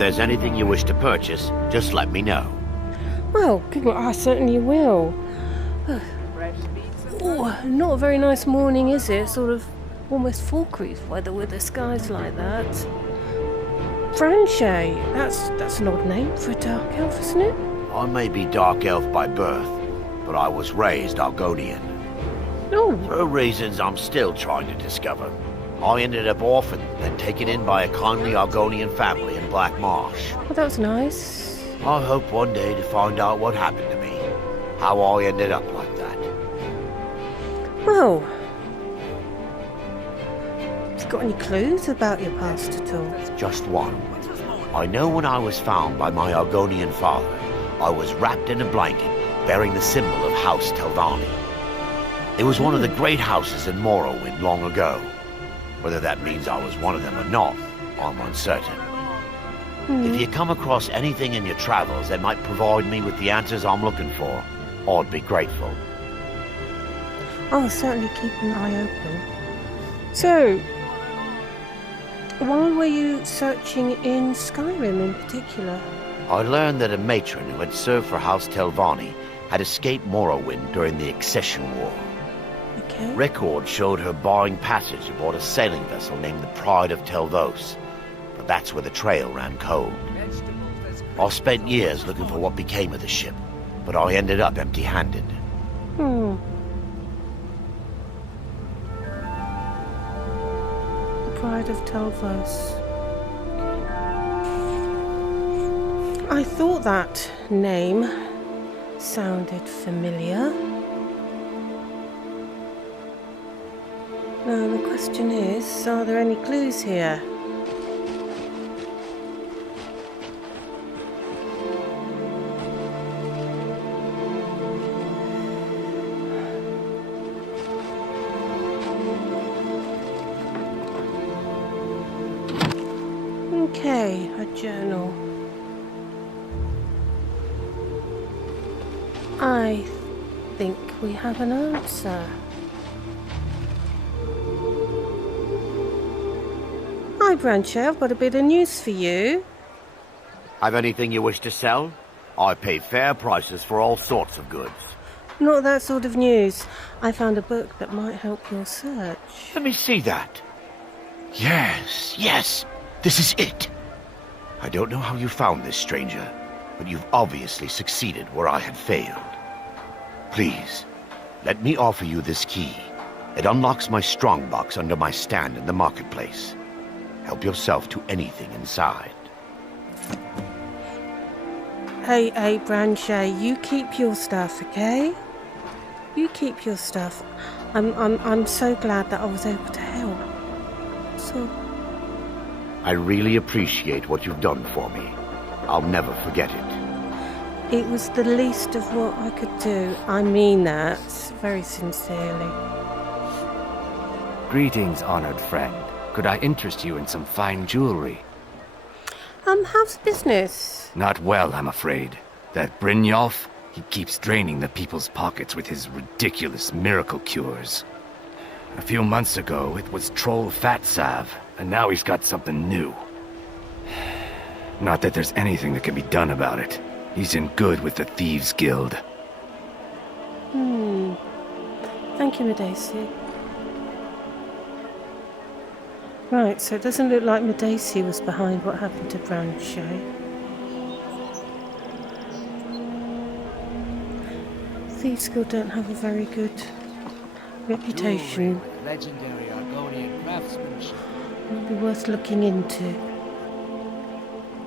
there's anything you wish to purchase, just let me know. Well, I certainly will. Oh, not a very nice morning, is it? Sort of almost foolproof weather with the skies like that. Franche, that's an odd name for a dark elf, isn't it? I may be dark elf by birth, but I was raised Argonian. Oh. For reasons I'm still trying to discover. I ended up orphaned, then taken in by a kindly Argonian family in Black Marsh. Well, that was nice. I hope one day to find out what happened to me. How I ended up like that. Well, have you got any clues about your past at all? Just one. I know when I was found by my Argonian father, I was wrapped in a blanket bearing the symbol of House Telvanni. It was one of the great houses in Morrowind long ago. Whether that means I was one of them or not, I'm uncertain. If you come across anything in your travels that might provide me with the answers I'm looking for, I'd be grateful. I'll certainly keep an eye open. So, why were you searching in Skyrim in particular? I learned that a matron who had served for House Telvanni had escaped Morrowind during the Accession War. Okay. Records showed her barring passage aboard a sailing vessel named the Pride of Telvos, but that's where the trail ran cold. I spent years looking for what became of the ship, but I ended up empty-handed. The Pride of Telvos. I thought that name sounded familiar. Now the question is, are there any clues here? Okay, a journal. I think we have an answer. Hi, Branche, I've got a bit of news for you. Have anything you wish to sell? I pay fair prices for all sorts of goods. Not that sort of news. I found a book that might help your search. Let me see that. Yes, this is it. I don't know how you found this, stranger, but you've obviously succeeded where I had failed. Please, let me offer you this key. It unlocks my strongbox under my stand in the marketplace. Help yourself to anything inside. Hey, Branche, you keep your stuff, okay? You keep your stuff. I'm so glad that I was able to help. So, I really appreciate what you've done for me. I'll never forget it. it was the least of what I could do. I mean that very sincerely. Greetings, honored friend. Could I interest you in some fine jewelry? How's business? Not well, I'm afraid. That Brynjolf, he keeps draining the people's pockets with his ridiculous miracle cures. A few months ago, it was Troll Fat Salve, and now he's got something new. Not that there's anything that can be done about it. He's in good with the Thieves Guild. Thank you, Medaci. Right, so it doesn't look like Medaci was behind what happened to Branche. Thieves Guild don't have a very good reputation. Legendary Argonian craftsmanship. It'll be worth looking into.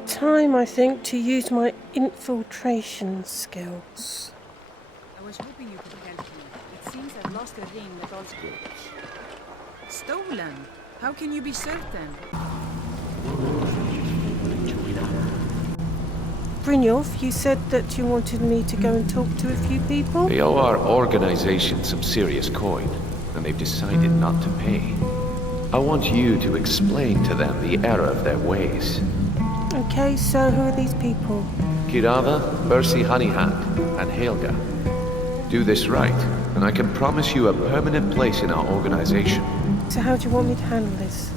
Time, I think, to use my infiltration skills. I was hoping you could help me. It seems I've lost a ring that also... Stolen? How can you be certain? Brynjolf, you said that you wanted me to go and talk to a few people? They owe our organization some serious coin, and they've decided not to pay. I want you to explain to them the error of their ways. Okay, so who are these people? Kirava, Bercy Honeyhand, and Helga. Do this right, and I can promise you a permanent place in our organization. So how do you want me to handle this?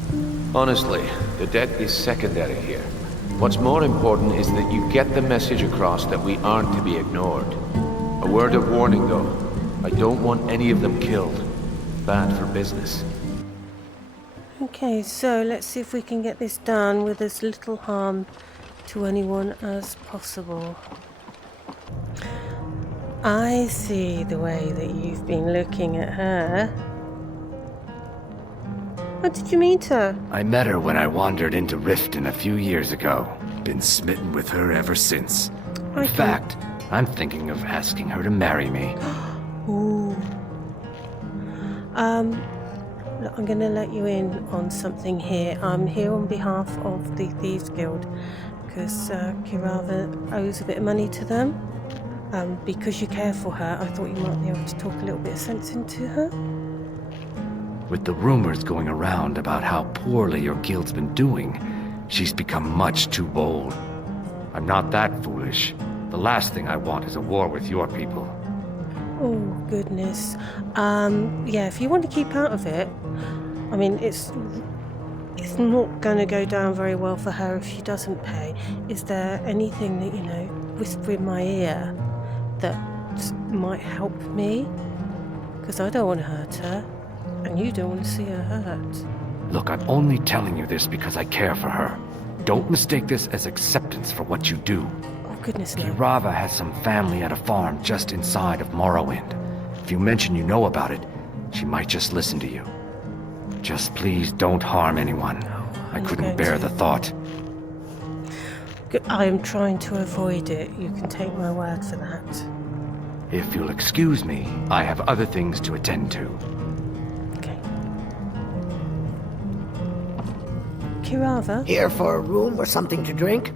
Honestly, the debt is secondary here. What's more important is that you get the message across that we aren't to be ignored. A word of warning, though. I don't want any of them killed. Bad for business. Okay, so let's see if we can get this done with as little harm to anyone as possible. I see the way that you've been looking at her. How did you meet her? I met her when I wandered into Riften a few years ago. Been smitten with her ever since. In fact, I'm thinking of asking her to marry me. Ooh. Look, I'm going to let you in on something here. I'm here on behalf of the Thieves Guild because Kirava owes a bit of money to them. Because you care for her, I thought you might be able to talk a little bit of sense into her. With the rumors going around about how poorly your guild's been doing, she's become much too bold. I'm not that foolish. The last thing I want is a war with your people. Oh, goodness. Yeah, if you want to keep out of it, I mean, it's not going to go down very well for her if she doesn't pay. Is there anything that, whisper in my ear that might help me? Because I don't want to hurt her, and you don't want to see her hurt. Look, I'm only telling you this because I care for her. Don't mistake this as acceptance for what you do. Oh, goodness no. Kirava has some family at a farm just inside of Morrowind. If you mention you know about it, she might just listen to you. Just please don't harm anyone. I couldn't bear the thought. I am trying to avoid it. You can take my word for that. If you'll excuse me, I have other things to attend to. Okay. Kirava? Here for a room or something to drink?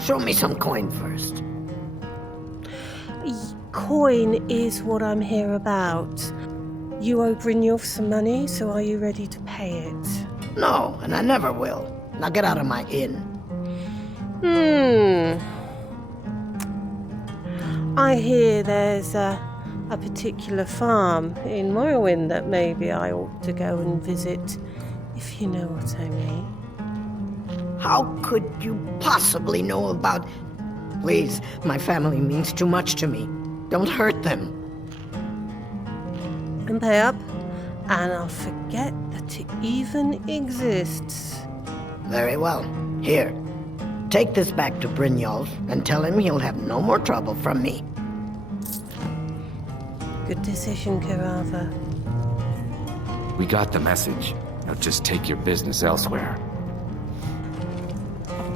Show me some coin first. Coin is what I'm here about. You owe Brynjolf some money, so are you ready to pay it? No, and I never will. Now get out of my inn. I hear there's a particular farm in Morrowind that maybe I ought to go and visit, if you know what I mean. How could you possibly know about... Please, my family means too much to me. Don't hurt them. And pay up, and I'll forget that it even exists. Very well. Here. Take this back to Brynjolf and tell him he'll have no more trouble from me. Good decision, Kirava. We got the message. Now just take your business elsewhere.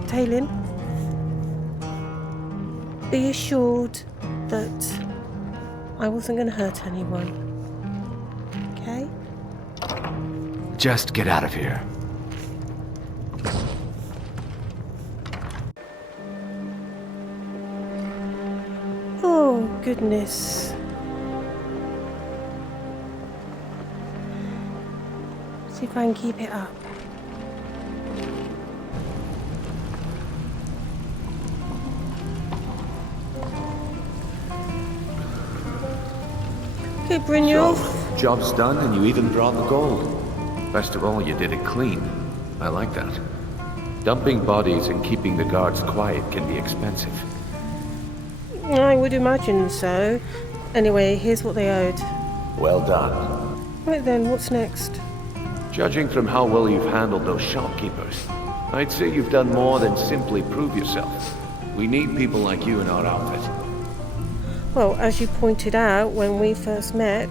Talon, be assured that I wasn't going to hurt anyone. Okay? Just get out of here. Oh, goodness. See if I can keep it up. Okay, Brynjolf. So, job's done and you even brought the gold. Best of all, you did it clean. I like that. Dumping bodies and keeping the guards quiet can be expensive. I would imagine so. Anyway, here's what they owed. Well done. Right then, what's next? Judging from how well you've handled those shopkeepers, I'd say you've done more than simply prove yourself. We need people like you in our outfit. Well, as you pointed out when we first met,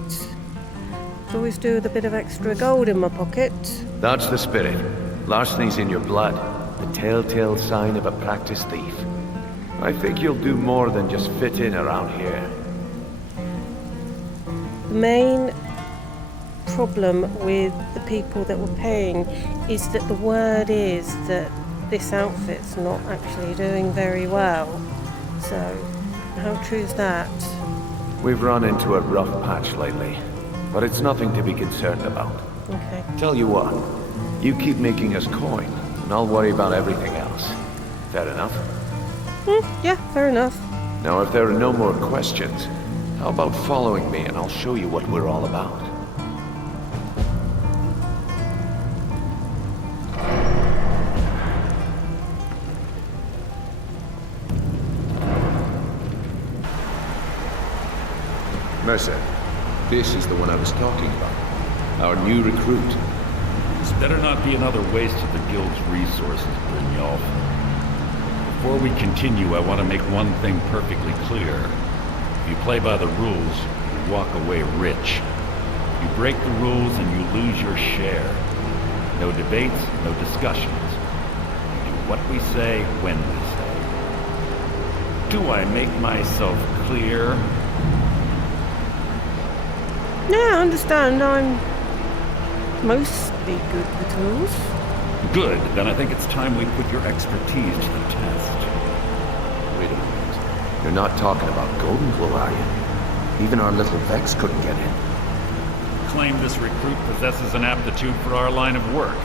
I always do with a bit of extra gold in my pocket. That's the spirit. Larceny's in your blood. The telltale sign of a practiced thief. I think you'll do more than just fit in around here. The main problem with the people that were paying is that the word is that this outfit's not actually doing very well. So, how true is that? We've run into a rough patch lately, but it's nothing to be concerned about. Okay. Tell you what, you keep making us coin, and I'll worry about everything else. Fair enough? Yeah, fair enough. Now, if there are no more questions, how about following me and I'll show you what we're all about? Mercer, this is the one I was talking about. Our new recruit. This better not be another waste of the Guild's resources, Brynjolf. Before we continue, I want to make one thing perfectly clear. If you play by the rules, you walk away rich. You break the rules and you lose your share. No debates, no discussions. We do what we say, when we say. Do I make myself clear? Yeah, I understand. I'm mostly good with rules. Good. Then I think it's time we put your expertise to the test. Wait a minute. You're not talking about Golden Glow, are you? Even our little Vex couldn't get in. Claim this recruit possesses an aptitude for our line of work.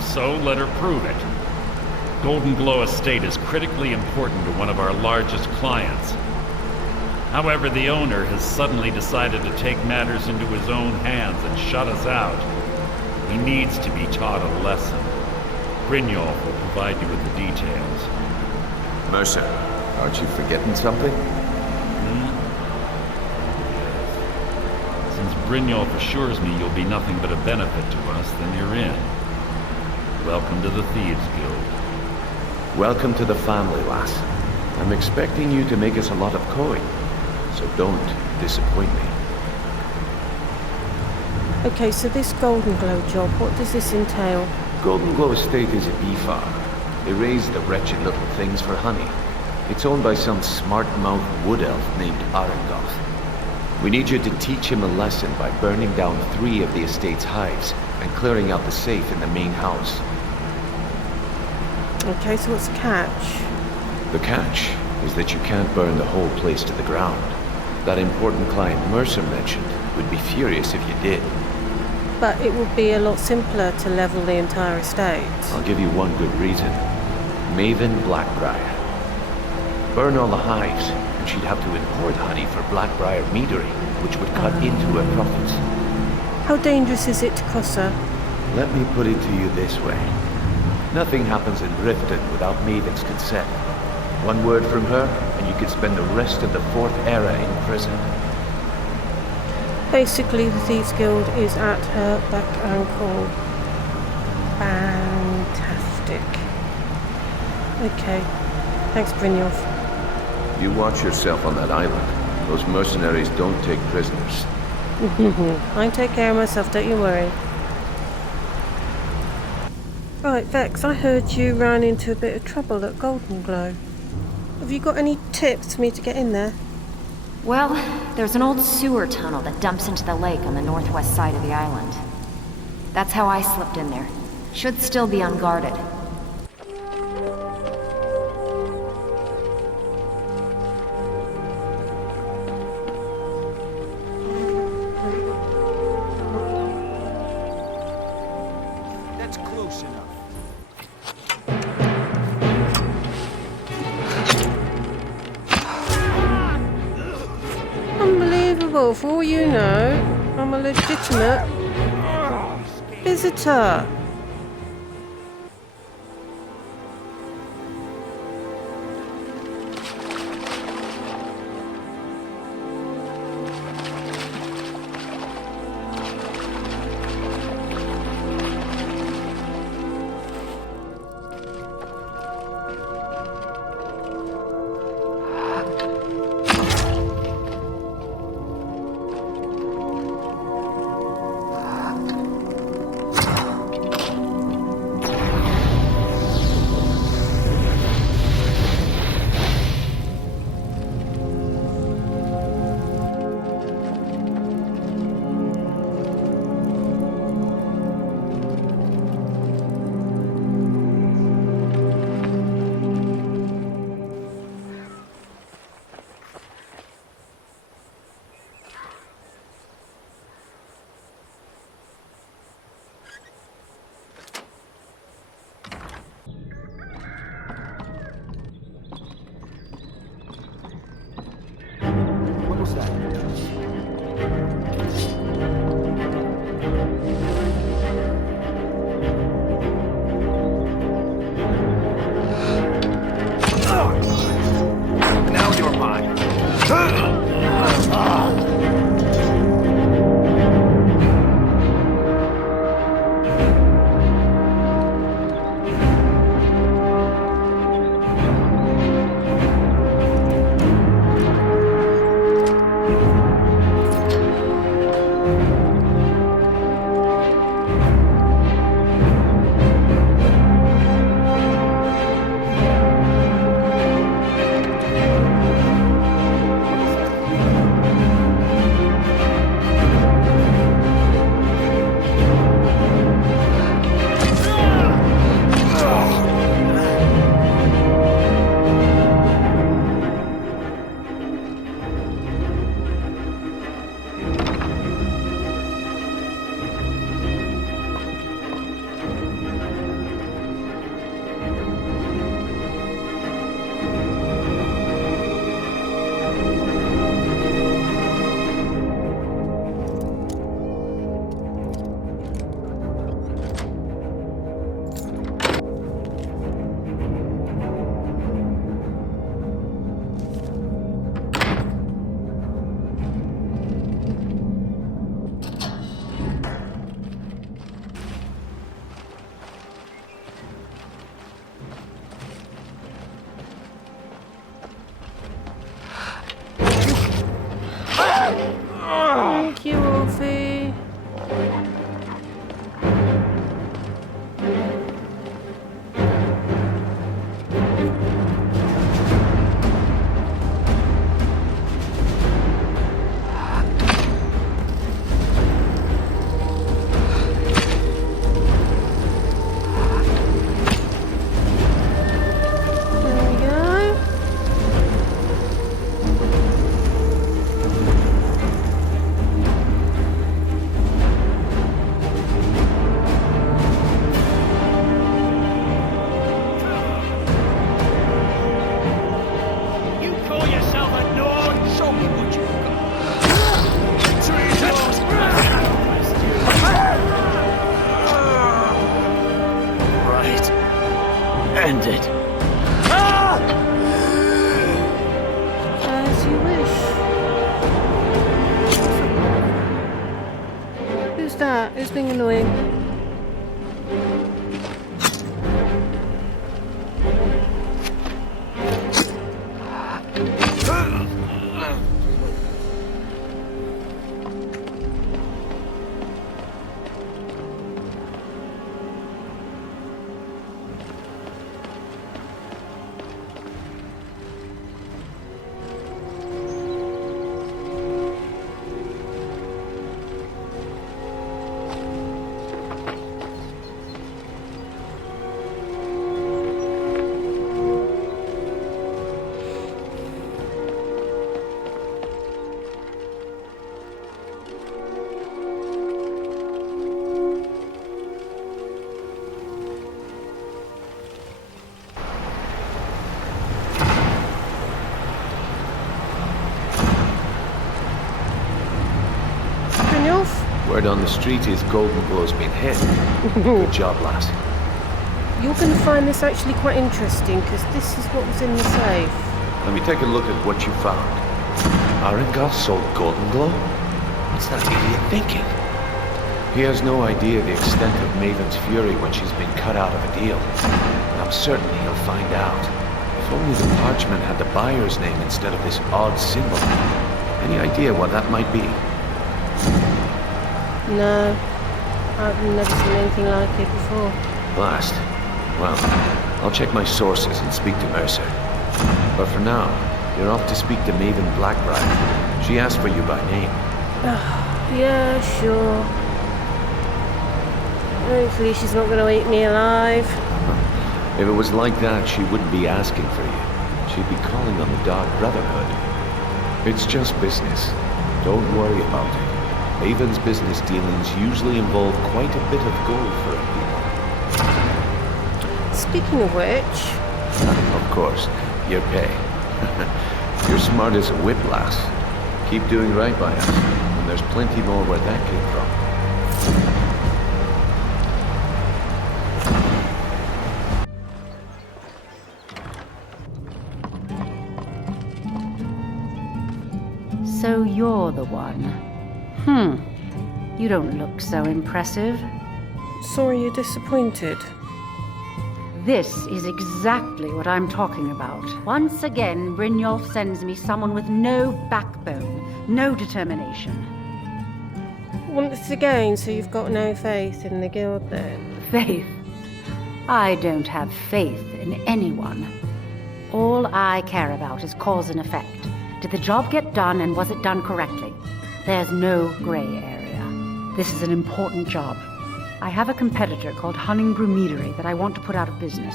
So let her prove it. Golden Glow Estate is critically important to one of our largest clients. However, the owner has suddenly decided to take matters into his own hands and shut us out. He needs to be taught a lesson. Brynjolf will provide you with the details. Mercer, aren't you forgetting something? Since Brynjolf assures me you'll be nothing but a benefit to us, then you're in. Welcome to the Thieves Guild. Welcome to the family, lass. I'm expecting you to make us a lot of coin, so don't disappoint me. Okay, so this Golden Glow job, what does this entail? Golden Glow Estate is a bee farm. They raise the wretched little things for honey. It's owned by some smart-mouthed wood elf named Arengoth. We need you to teach him a lesson by burning down 3 of the estate's hives and clearing out the safe in the main house. Okay, so what's the catch? The catch is that you can't burn the whole place to the ground. That important client Mercer mentioned would be furious if you did. But it would be a lot simpler to level the entire estate. I'll give you one good reason. Maven Blackbriar. Burn all the hives, and she'd have to import honey for Blackbriar meadery, which would cut into her profits. How dangerous is it to cross her? Let me put it to you this way. Nothing happens in Riften without Maven's consent. One word from her, and you could spend the rest of the 4th era in prison. Basically, the Thieves Guild is at her beck and call. Fantastic. Okay. Thanks, Brynjolf. You watch yourself on that island. Those mercenaries don't take prisoners. I take care of myself, don't you worry. Right, Vex, I heard you ran into a bit of trouble at Golden Glow. Have you got any tips for me to get in there? Well, there's an old sewer tunnel that dumps into the lake on the northwest side of the island. That's how I slipped in there. Should still be unguarded. That's close enough. Unbelievable, for all you know, I'm a legitimate visitor. stranded. As you wish. Who's that? Who's being annoying? Word on the street is Golden Glow's been hit. Good job, lass. You're going to find this actually quite interesting, because this is what was in the safe. Let me take a look at what you found. Arengoth sold Golden Glow? What's that idiot thinking? He has no idea the extent of Maven's fury when she's been cut out of a deal. I'm certain he'll find out. If only the parchment had the buyer's name instead of this odd symbol. Any idea what that might be? No, I've never seen anything like it before. Blast. Well, I'll check my sources and speak to Mercer. But for now, you're off to speak to Maven Blackbriar. She asked for you by name. Yeah, sure. Hopefully she's not going to eat me alive. If it was like that, she wouldn't be asking for you. She'd be calling on the Dark Brotherhood. It's just business. Don't worry about it. Maven's business dealings usually involve quite a bit of gold for her people. Speaking of which... Of course, your pay. You're smart as a whip, lass. Keep doing right by us, and there's plenty more where that came from. So you're the one. You don't look so impressive. Sorry you're disappointed. This is exactly what I'm talking about. Once again, Brynjolf sends me someone with no backbone, no determination. Once again, so you've got no faith in the guild then? Faith? I don't have faith in anyone. All I care about is cause and effect. Did the job get done, and was it done correctly? There's no gray area. This is an important job. I have a competitor called Hunningbrew Meadery that I want to put out of business.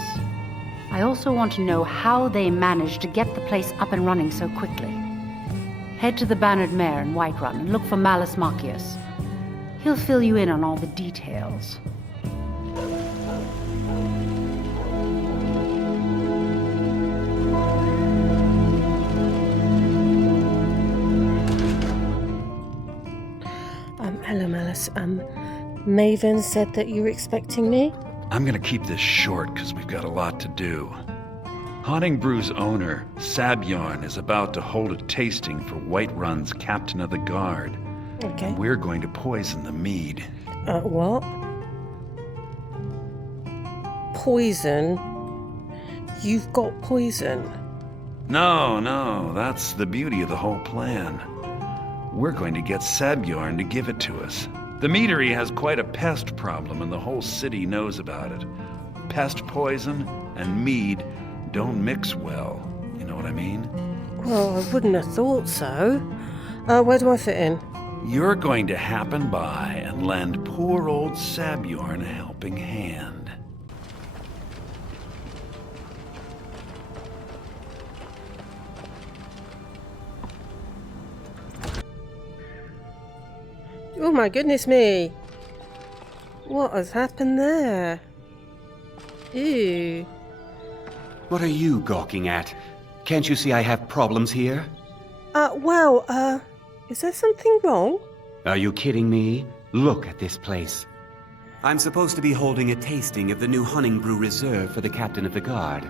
I also want to know how they managed to get the place up and running so quickly. Head to the Bannered Mare in Whiterun and look for Malus Machius. He'll fill you in on all the details. Hello, Malice. Maven said that you were expecting me? I'm gonna keep this short because we've got a lot to do. Honningbrew's owner, Sabjorn, is about to hold a tasting for Whiterun's Captain of the Guard. Okay. We're going to poison the mead. What? Poison? You've got poison? No, that's the beauty of the whole plan. We're going to get Sabjorn to give it to us. The meadery has quite a pest problem, and the whole city knows about it. Pest poison and mead don't mix well. You know what I mean? Well, I wouldn't have thought so. Where do I fit in? You're going to happen by and lend poor old Sabjorn a helping hand. Oh my goodness me! What has happened there? Ew. What are you gawking at? Can't you see I have problems here? Is there something wrong? Are you kidding me? Look at this place. I'm supposed to be holding a tasting of the new Hunning Brew Reserve for the captain of the guard.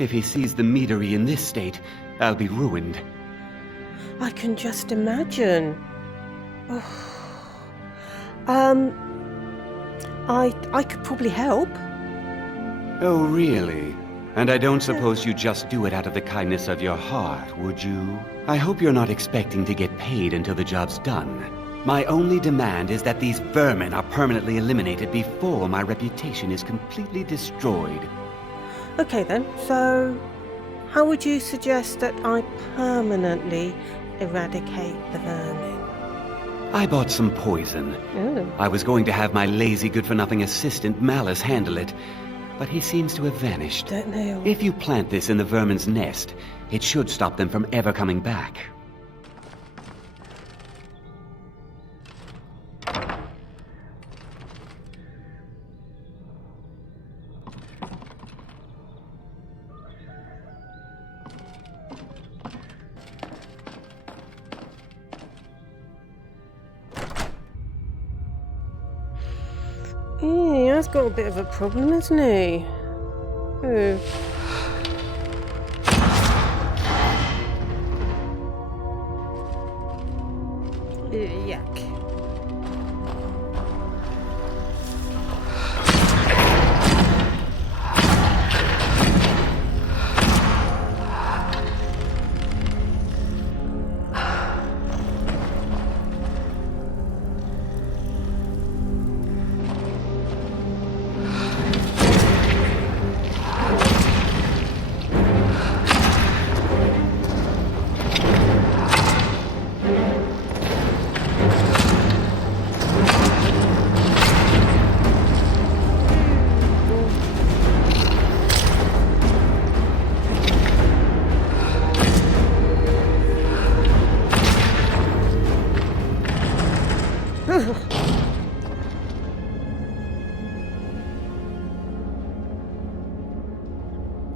If he sees the meadery in this state, I'll be ruined. I can just imagine. Oh. I could probably help. Oh, really? And I don't suppose you just do it out of the kindness of your heart, would you? I hope you're not expecting to get paid until the job's done. My only demand is that these vermin are permanently eliminated before my reputation is completely destroyed. Okay then, so how would you suggest that I permanently eradicate the vermin? I bought some poison. Oh. I was going to have my lazy good-for-nothing assistant Malice handle it, but he seems to have vanished. Don't they all? If you plant this in the vermin's nest, it should stop them from ever coming back. He has got a bit of a problem, hasn't he? Oh. Yuck.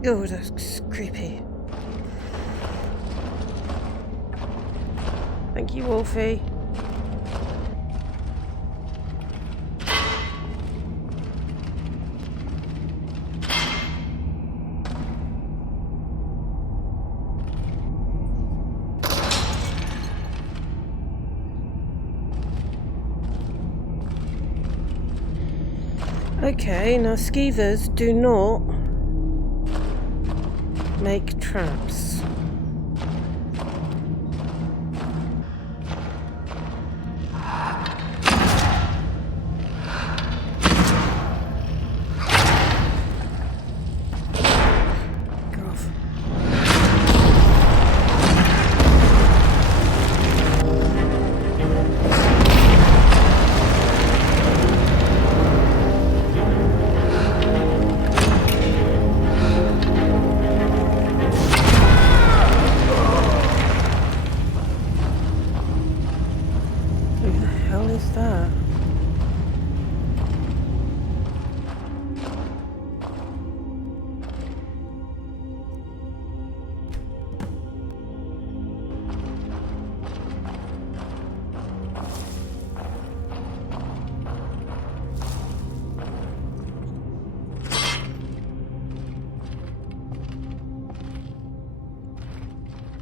Oh, that's creepy. Thank you, Wolfie. Okay, now skeevers do not make traps.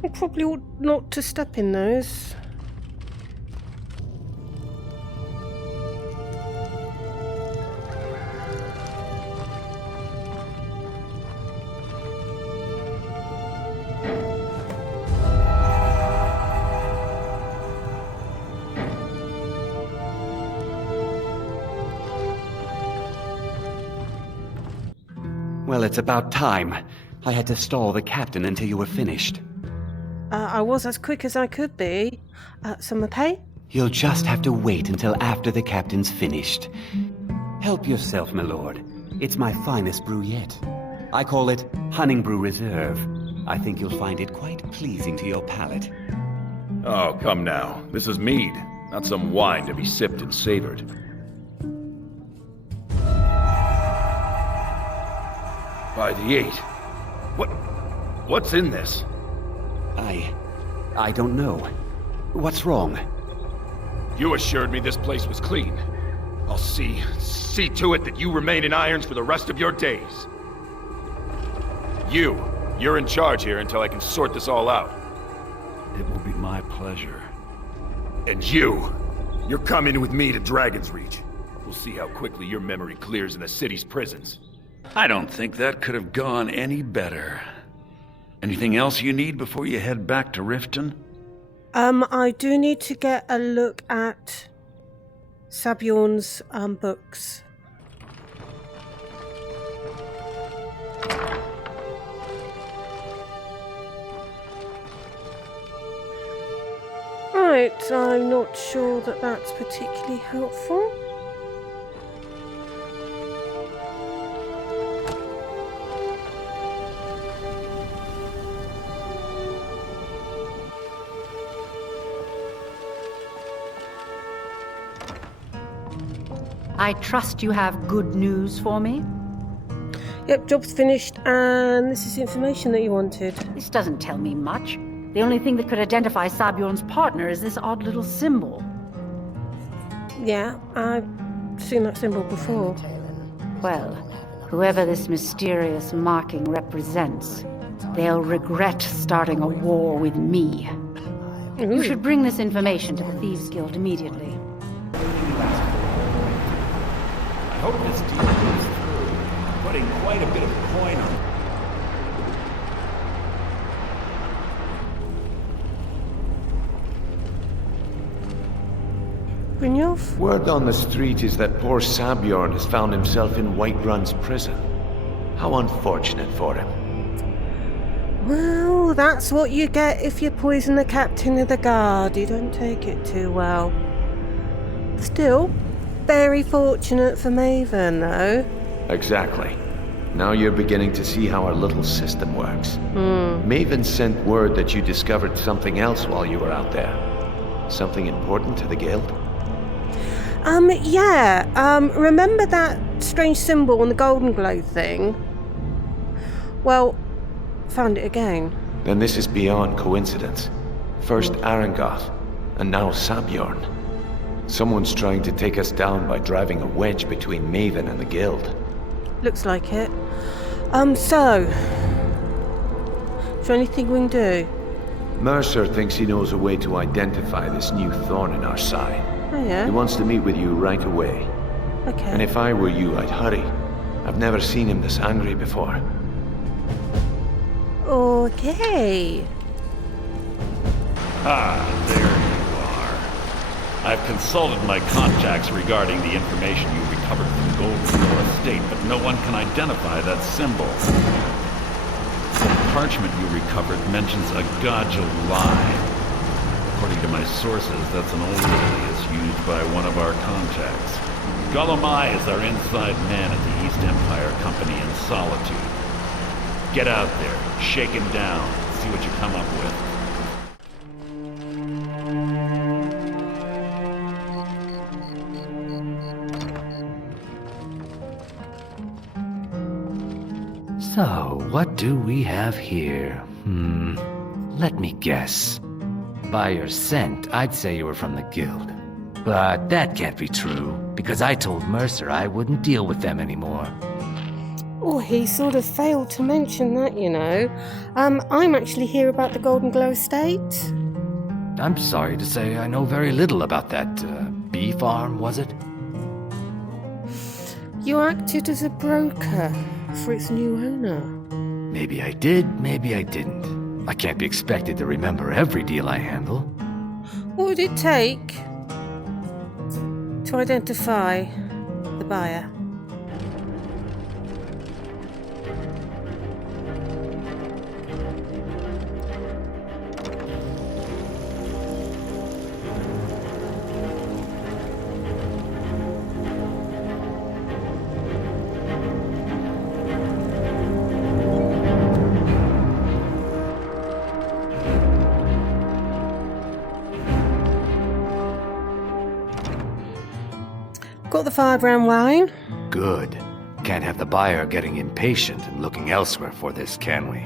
I probably ought not to step in those. Well, it's about time. I had to stall the captain until you were finished. I was as quick as I could be. Some pay? You'll just have to wait until after the captain's finished. Help yourself, my lord. It's my finest brew yet. I call it Hunning Brew Reserve. I think you'll find it quite pleasing to your palate. Oh, come now. This is mead, not some wine to be sipped and savored. By the 8. What's in this? I don't know. What's wrong? You assured me this place was clean. I'll see to it that you remain in irons for the rest of your days. You're in charge here until I can sort this all out. It will be my pleasure. And you're coming with me to Dragon's Reach. We'll see how quickly your memory clears in the city's prisons. I don't think that could have gone any better. Anything else you need before you head back to Riften? I do need to get a look at Sabjorn's books. Right, I'm not sure that that's particularly helpful. I trust you have good news for me? Yep, job's finished, and this is the information that you wanted. This doesn't tell me much. The only thing that could identify Sabjorn's partner is this odd little symbol. Yeah, I've seen that symbol before. Well, whoever this mysterious marking represents, they'll regret starting a war with me. You should bring this information to the Thieves Guild immediately. I hope this deal goes through. Putting quite a bit of coin on it. Brynjolf? Word on the street is that poor Sabjorn has found himself in Whiterun's prison. How unfortunate for him. Well, that's what you get if you poison the captain of the guard. You don't take it too well. Still, very fortunate for Maven, though. Exactly. Now you're beginning to see how our little system works. Maven sent word that you discovered something else while you were out there. Something important to the guild? Remember that strange symbol on the golden glow thing? Well, found it again. Then this is beyond coincidence. First Arangoth, and now Sabjorn. Someone's trying to take us down by driving a wedge between Maven and the guild. Looks like it. Is there anything we can do? Mercer thinks he knows a way to identify this new thorn in our side. Oh, yeah? He wants to meet with you right away. Okay. And if I were you, I'd hurry. I've never seen him this angry before. Okay. There you are. I've consulted my contacts regarding the information you recovered from Goldsmore Estate, but no one can identify that symbol. The parchment you recovered mentions a Gaja lie. According to my sources, that's an old alias used by one of our contacts. Golemai is our inside man at the East Empire Company in Solitude. Get out there, shake him down, see what you come up with. So, what do we have here? Let me guess. By your scent, I'd say you were from the guild. But that can't be true, because I told Mercer I wouldn't deal with them anymore. Oh, he sort of failed to mention that, you know. I'm actually here about the Golden Glow Estate. I'm sorry to say I know very little about that, bee farm, was it? You acted as a broker for its new owner. Maybe I did, maybe I didn't. I can't be expected to remember every deal I handle. What would it take to identify the buyer? Got the 5-round wine. Good. Can't have the buyer getting impatient and looking elsewhere for this, can we?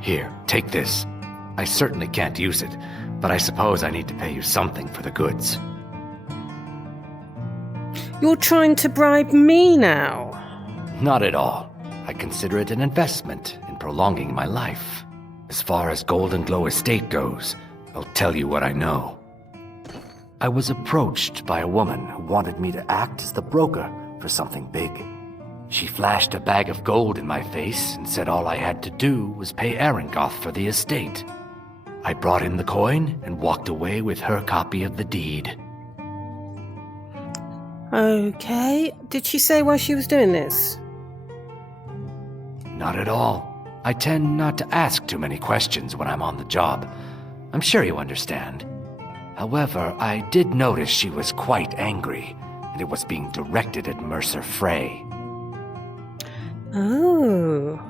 Here, take this. I certainly can't use it, but I suppose I need to pay you something for the goods. You're trying to bribe me now? Not at all. I consider it an investment in prolonging my life. As far as Golden Glow Estate goes, I'll tell you what I know. I was approached by a woman who wanted me to act as the broker for something big. She flashed a bag of gold in my face and said all I had to do was pay Arengoth for the estate. I brought in the coin and walked away with her copy of the deed. Okay. Did she say why she was doing this? Not at all. I tend not to ask too many questions when I'm on the job. I'm sure you understand. However, I did notice she was quite angry, and it was being directed at Mercer Frey. Oh.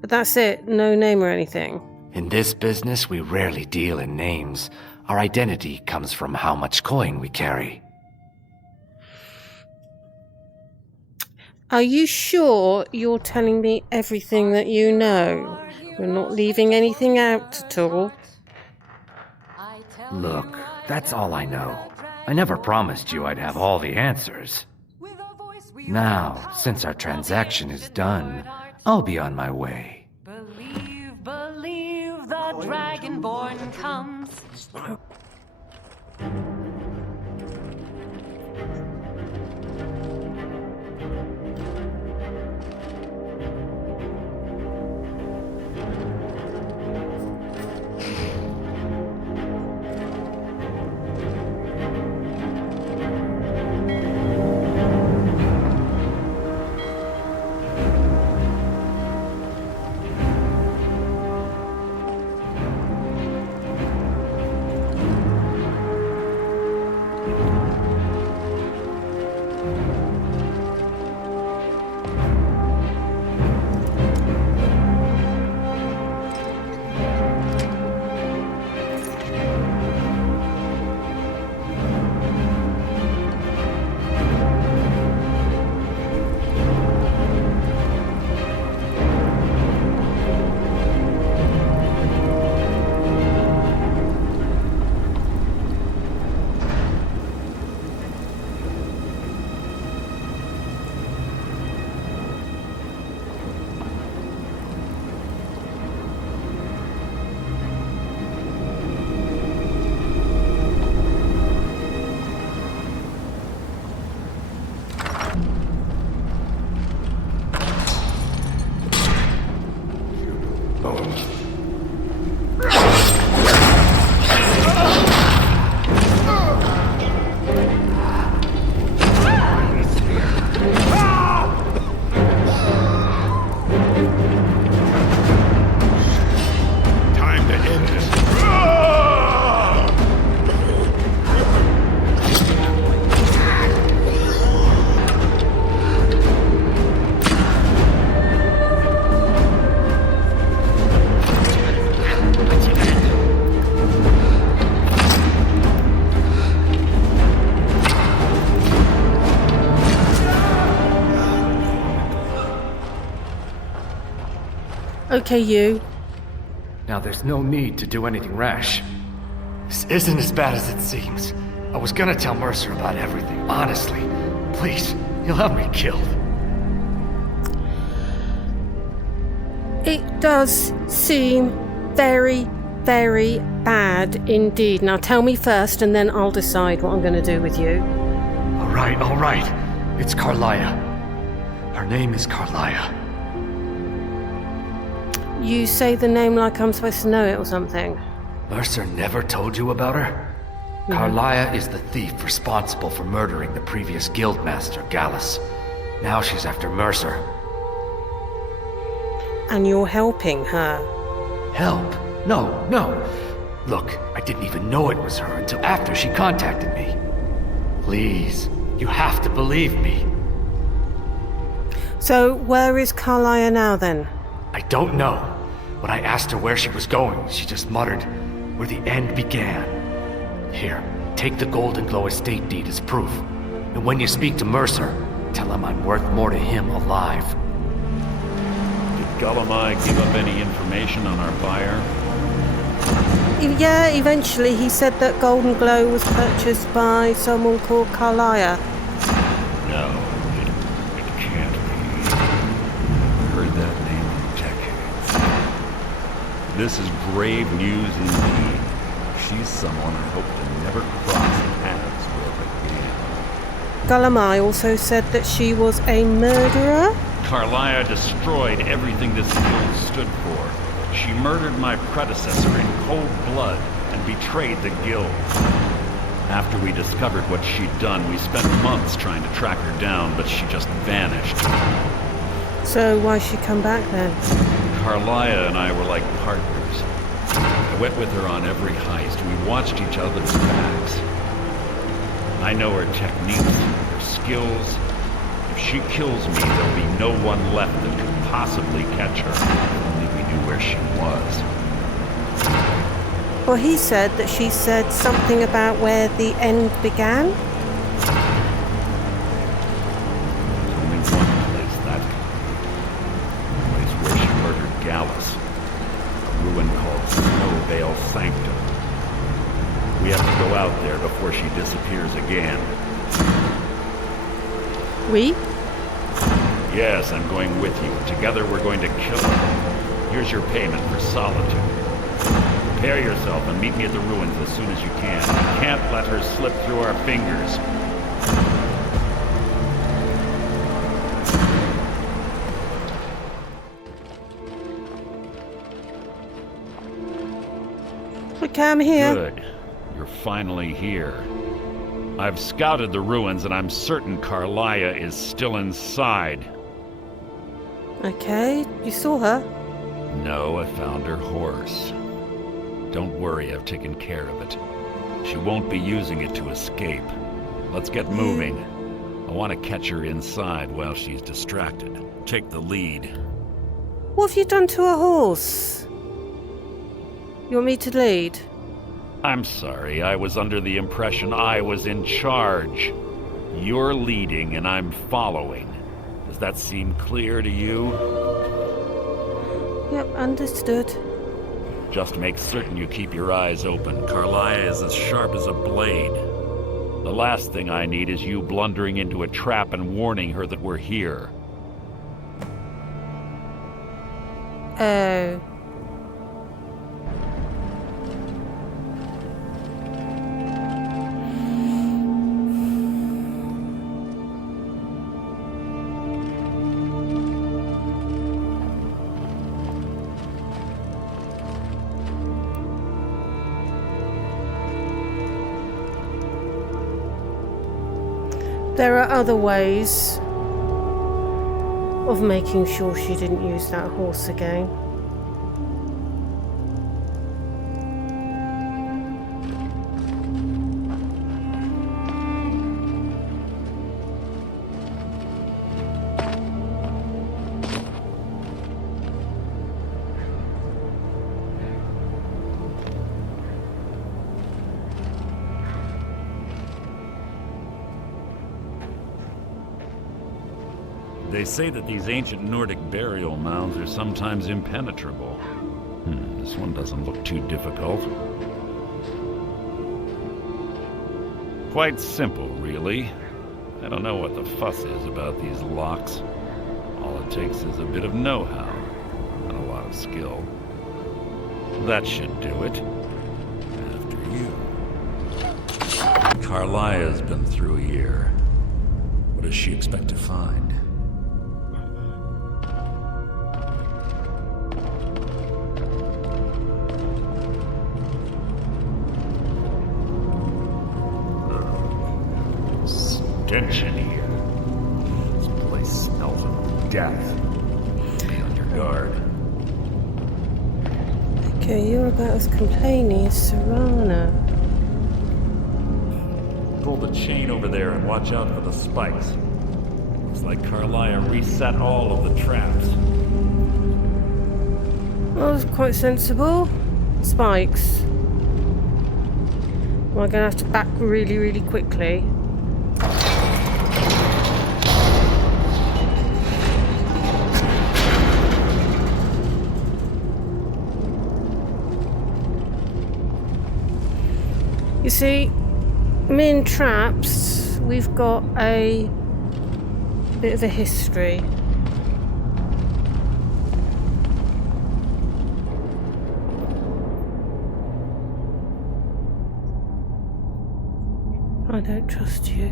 But that's it? No name or anything? In this business, we rarely deal in names. Our identity comes from how much coin we carry. Are you sure you're telling me everything that you know? You're not leaving anything out at all? Look, that's all I know. I never promised you I'd have all the answers. Now, since our transaction is done, I'll be on my way. Believe, believe the Dragonborn comes. Okay, you. Now there's no need to do anything rash. This isn't as bad as it seems. I was gonna tell Mercer about everything, honestly. Please, he'll have me killed. It does seem very, very bad indeed. Now tell me first and then I'll decide what I'm going to do with you. All right. It's Carlia. Her name is Carlia. You say the name like I'm supposed to know it or something. Mercer never told you about her? No. Carlia is the thief responsible for murdering the previous guildmaster, Gallus. Now she's after Mercer. And you're helping her? Help? No. Look, I didn't even know it was her until after she contacted me. Please, you have to believe me. So, where is Carlia now then? I don't know. When I asked her where she was going, she just muttered, where the end began. Here, take the Golden Glow estate deed as proof. And when you speak to Mercer, tell him I'm worth more to him alive. Did Gullumai give up any information on our buyer? Yeah, eventually he said that Golden Glow was purchased by someone called Carlia. This is grave news indeed. She's someone I hope to never cross paths with again. Galamai also said that she was a murderer. Carlia destroyed everything this guild stood for. She murdered my predecessor in cold blood and betrayed the guild. After we discovered what she'd done, we spent months trying to track her down, but she just vanished. So why she come back then? Carlia and I were like partners. I went with her on every heist. We watched each other's backs. I know her techniques, her skills. If she kills me, there'll be no one left that could possibly catch her. If only we knew where she was. Well, he said that she said something about where the end began. There's only one place that could be. The place where she murdered Gallus. A ruin called Snowvale Sanctum. We have to go out there before she disappears again. We? Yes, I'm going with you. Together we're going to kill her. Here's your payment for solitude. Prepare yourself and meet me at the ruins as soon as you can. We can't let her slip through our fingers. Okay, I'm here. Good. You're finally here. I've scouted the ruins and I'm certain Carlia is still inside. Okay, you saw her? No, I found her horse. Don't worry, I've taken care of it. She won't be using it to escape. Let's get moving. I want to catch her inside while she's distracted. Take the lead. What have you done to a horse? You want me to lead? I'm sorry, I was under the impression I was in charge. You're leading and I'm following. Does that seem clear to you? Yep, understood. Just make certain you keep your eyes open. Carlia is as sharp as a blade. The last thing I need is you blundering into a trap and warning her that we're here. Oh. There are other ways of making sure she didn't use that horse again. They say that these ancient Nordic burial mounds are sometimes impenetrable. This one doesn't look too difficult. Quite simple, really. I don't know what the fuss is about these locks. All it takes is a bit of know-how and a lot of skill. That should do it. After you. Carlia's been through here. What does she expect to find? Stench in here. This place smells of death. Be on your guard. Okay, you're about as complaining as Serana. Pull the chain over there and watch out for the spikes. Looks like Carlia reset all of the traps. That was quite sensible. Spikes. Am I going to have to back really, really quickly? You see, me and traps, we've got a bit of a history. I don't trust you.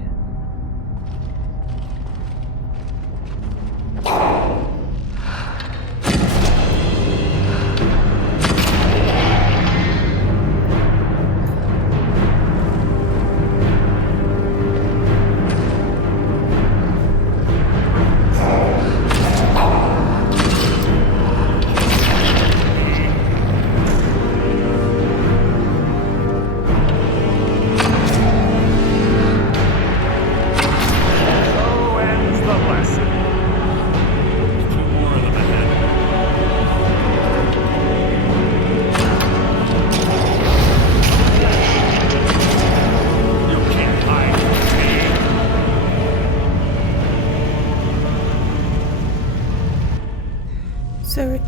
Is there a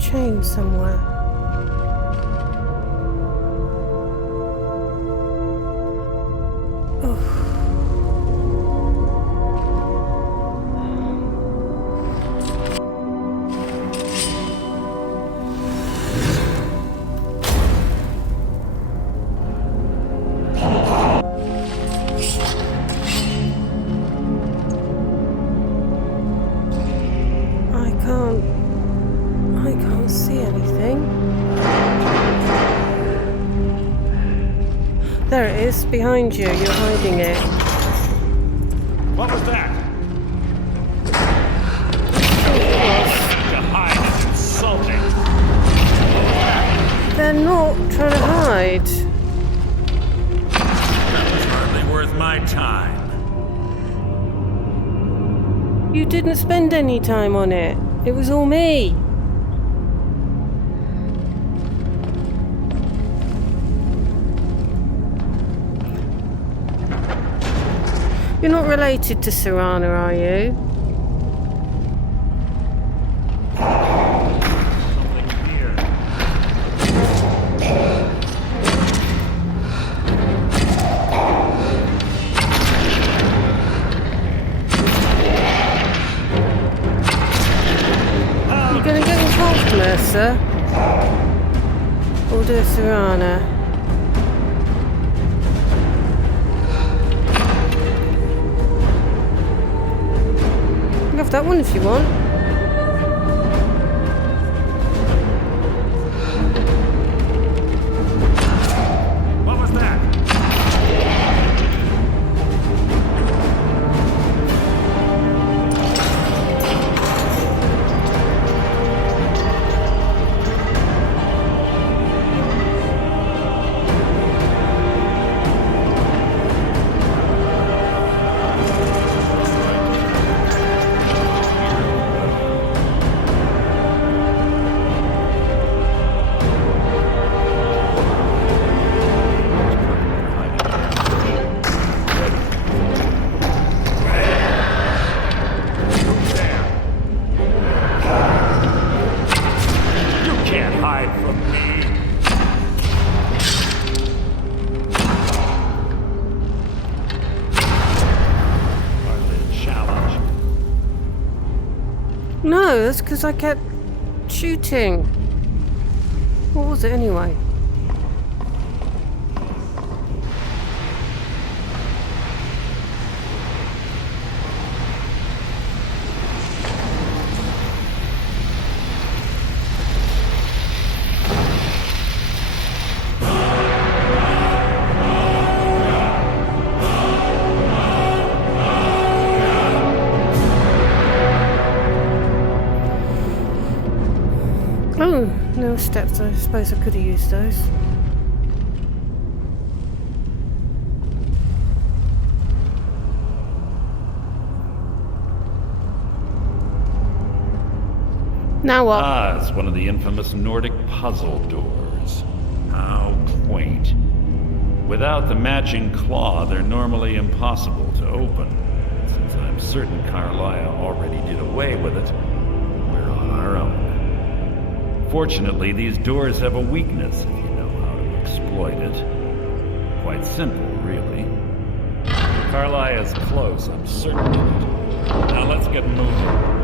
chain somewhere? I can't see anything. There it is, behind you. You're hiding it. What was that? To hide is insulting. They're not trying to hide. That was hardly worth my time. You didn't spend any time on it. It was all me. You're not related to Serana, are you? You're gonna get involved, Mercer? Or do Serana? Have that one if you want. What was that? No, that's because I kept shooting. What was it anyway? Oh, no steps. I suppose I could have used those. Now what? Ah, it's one of the infamous Nordic puzzle doors. How quaint. Without the matching claw, they're normally impossible to open. Since I'm certain Carlia already did away with it, we're on our own. Fortunately, these doors have a weakness if you know how to exploit it. Quite simple, really. Carlia is close, I'm certain of it. Now let's get moving.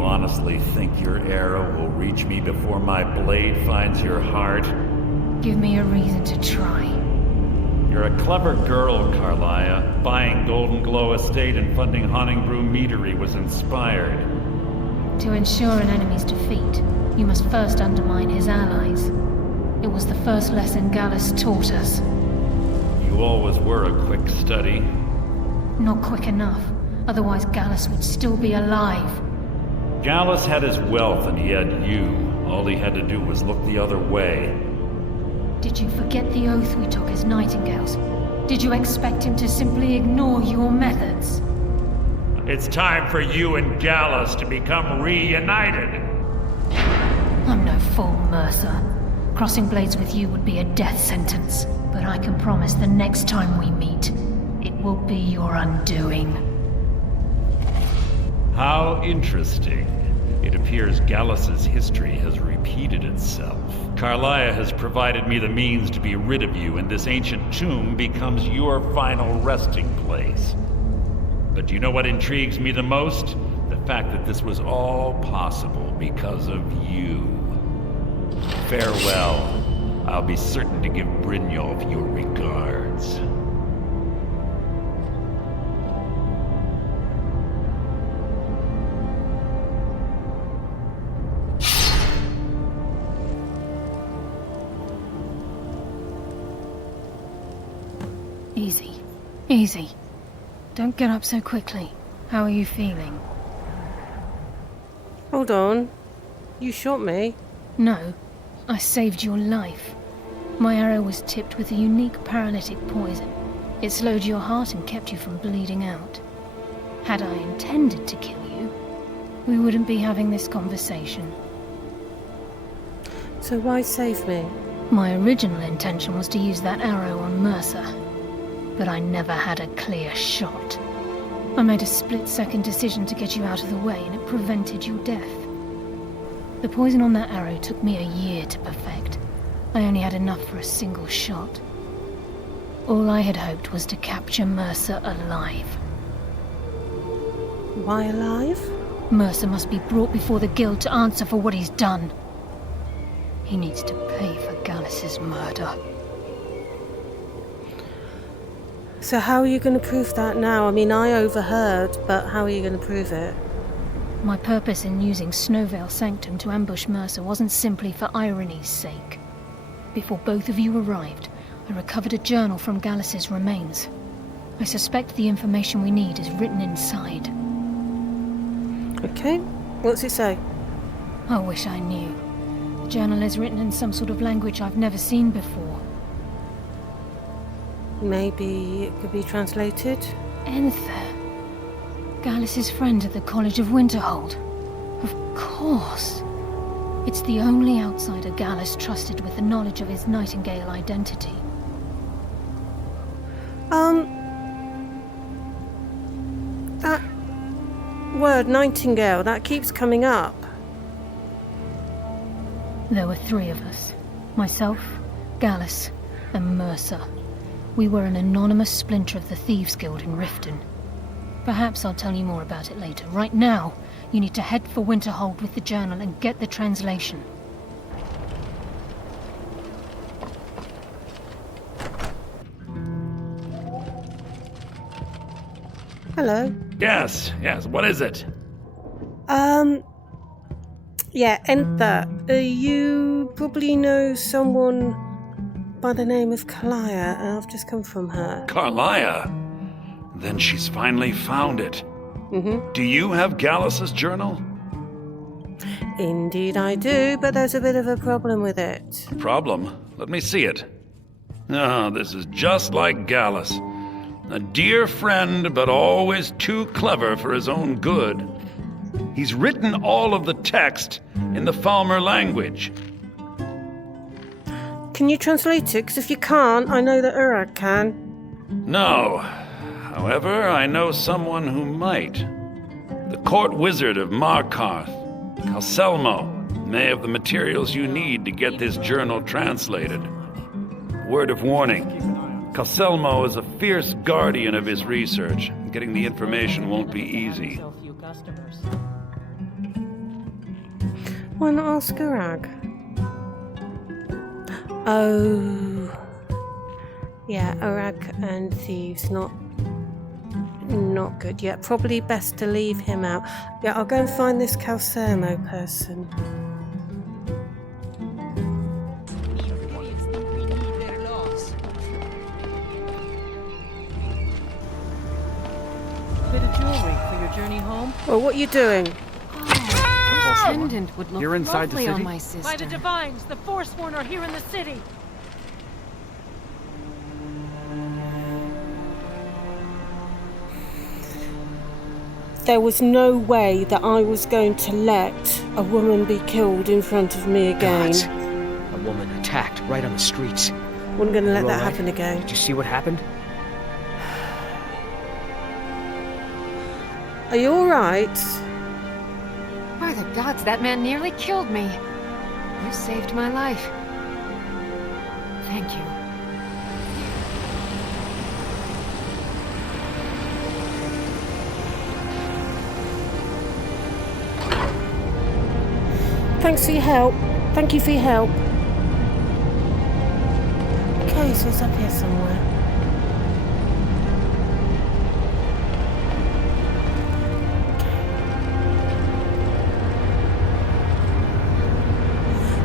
you honestly think your arrow will reach me before my blade finds your heart? Give me a reason to try. You're a clever girl, Carlia. Buying Golden Glow Estate and funding Honningbrew Meadery was inspired. To ensure an enemy's defeat, you must first undermine his allies. It was the first lesson Gallus taught us. You always were a quick study. Not quick enough, otherwise Gallus would still be alive. Gallus had his wealth and he had you. All he had to do was look the other way. Did you forget the oath we took as Nightingales? Did you expect him to simply ignore your methods? It's time for you and Gallus to become reunited. I'm no fool, Mercer. Crossing blades with you would be a death sentence, but I can promise the next time we meet, it will be your undoing. How interesting. It appears Gallus's history has repeated itself. Carlia has provided me the means to be rid of you, and this ancient tomb becomes your final resting place. But do you know what intrigues me the most? The fact that this was all possible because of you. Farewell. I'll be certain to give Brynjolf your regards. Easy. Easy. Don't get up so quickly. How are you feeling? Hold on. You shot me? No. I saved your life. My arrow was tipped with a unique paralytic poison. It slowed your heart and kept you from bleeding out. Had I intended to kill you, we wouldn't be having this conversation. So why save me? My original intention was to use that arrow on Mercer, but I never had a clear shot. I made a split-second decision to get you out of the way, and it prevented your death. The poison on that arrow took me a year to perfect. I only had enough for a single shot. All I had hoped was to capture Mercer alive. Why alive? Mercer must be brought before the Guild to answer for what he's done. He needs to pay for Gallus's murder. So how are you going to prove that now? I mean, I overheard, but how are you going to prove it? My purpose in using Snowvale Sanctum to ambush Mercer wasn't simply for irony's sake. Before both of you arrived, I recovered a journal from Gallus's remains. I suspect the information we need is written inside. Okay, what's it say? I wish I knew. The journal is written in some sort of language I've never seen before. Maybe it could be translated? Enther. Gallus's friend at the College of Winterhold. Of course. It's the only outsider Gallus trusted with the knowledge of his Nightingale identity. That word, Nightingale, that keeps coming up. There were three of us. Myself, Gallus, and Mercer. We were an anonymous splinter of the Thieves Guild in Riften. Perhaps I'll tell you more about it later. Right now, you need to head for Winterhold with the journal and get the translation. Hello. Yes, what is it? Yeah, enter. You probably know someone by the name of Carlia, and I've just come from her. Carlia? Then she's finally found it. Mm-hmm. Do you have Gallus's journal? Indeed I do, but there's a bit of a problem with it. Problem? Let me see it. Oh, this is just like Gallus. A dear friend, but always too clever for his own good. He's written all of the text in the Falmer language. Can you translate it? Because if you can't, I know that Urag can. No. However, I know someone who might. The court wizard of Markarth, Calselmo, may have the materials you need to get this journal translated. Word of warning. Calselmo is a fierce guardian of his research. Getting the information won't be easy. Why not ask Arag? Oh, yeah, Arag and Thieves, not good. Yeah, probably best to leave him out. Yeah, I'll go and find this Calcermo person. Bit of jewelry for your journey home. Well, what are you doing? The pendant would look You're inside the lovely city? on my sister. By the Divines, the Forsworn are here in the city. There was no way that I was going to let a woman be killed in front of me again. Gods. A woman attacked right on the streets. Wasn't going to let You that all right? happen again. Did you see what happened? Are you alright? By the gods, that man nearly killed me. You saved my life. Thank you. Thanks for your help. Thank you for your help. Okay, so it's up here somewhere.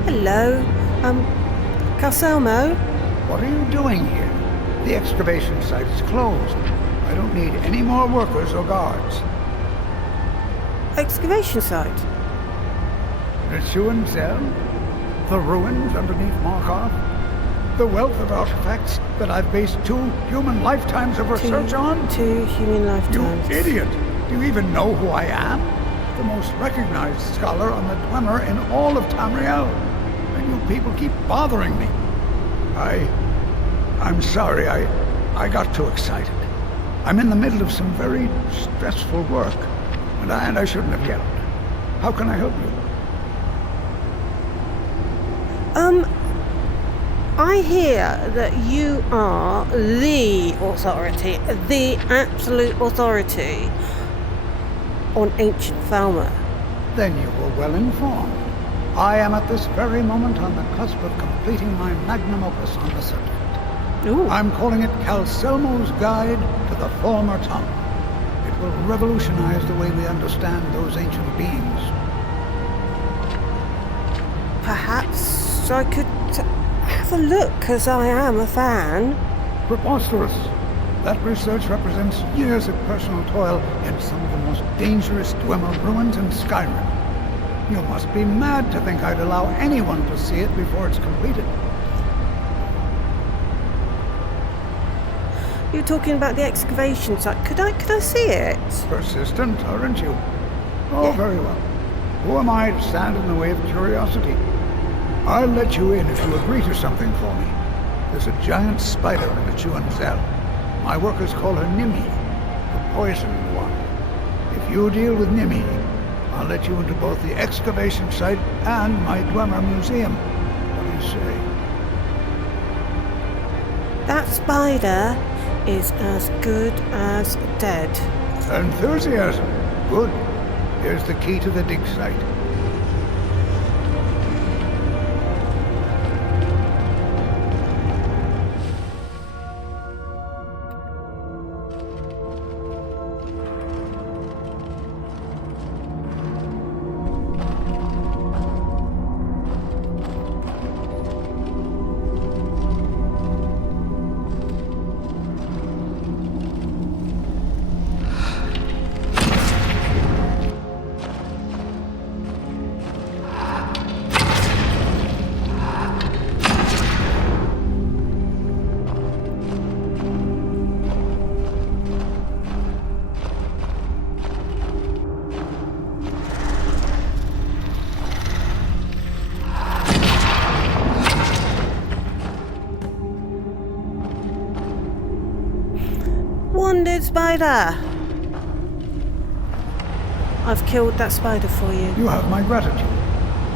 Hello, Calcermo? What are you doing here? The excavation site is closed. I don't need any more workers or guards. Excavation site? The Zell? The ruins underneath Markov? The wealth of artifacts that I've based 2 human lifetimes of research on? 2 human lifetimes. You idiot! Do you even know who I am? The most recognized scholar on the Dwemer in all of Tamriel. And you people keep bothering me. I'm sorry, I got too excited. I'm in the middle of some very stressful work, and I shouldn't have yelled. How can I help you? I hear that you are the authority, the absolute authority on ancient Falmer. Then you were well informed. I am at this very moment on the cusp of completing my magnum opus on the subject. Ooh. I'm calling it Calcelmo's Guide to the Former Tongue. It will revolutionize the way we understand those ancient beings. Perhaps I could have a look, because I am a fan. Preposterous. That research represents years of personal toil in some of the most dangerous Dwemer ruins in Skyrim. You must be mad to think I'd allow anyone to see it before it's completed. You're talking about the excavation site. Could I see it? Persistent, aren't you? Oh, yeah. Very well. Who am I to stand in the way of curiosity? I'll let you in if you agree to something for me. There's a giant spider in the Zell. My workers call her Nimi, the poisoned one. If you deal with Nimi, I'll let you into both the excavation site and my Dwemer museum. What do you say? That spider is as good as dead. Enthusiasm. Good. Here's the key to the dig site. Wounded spider! I've killed that spider for you. You have my gratitude.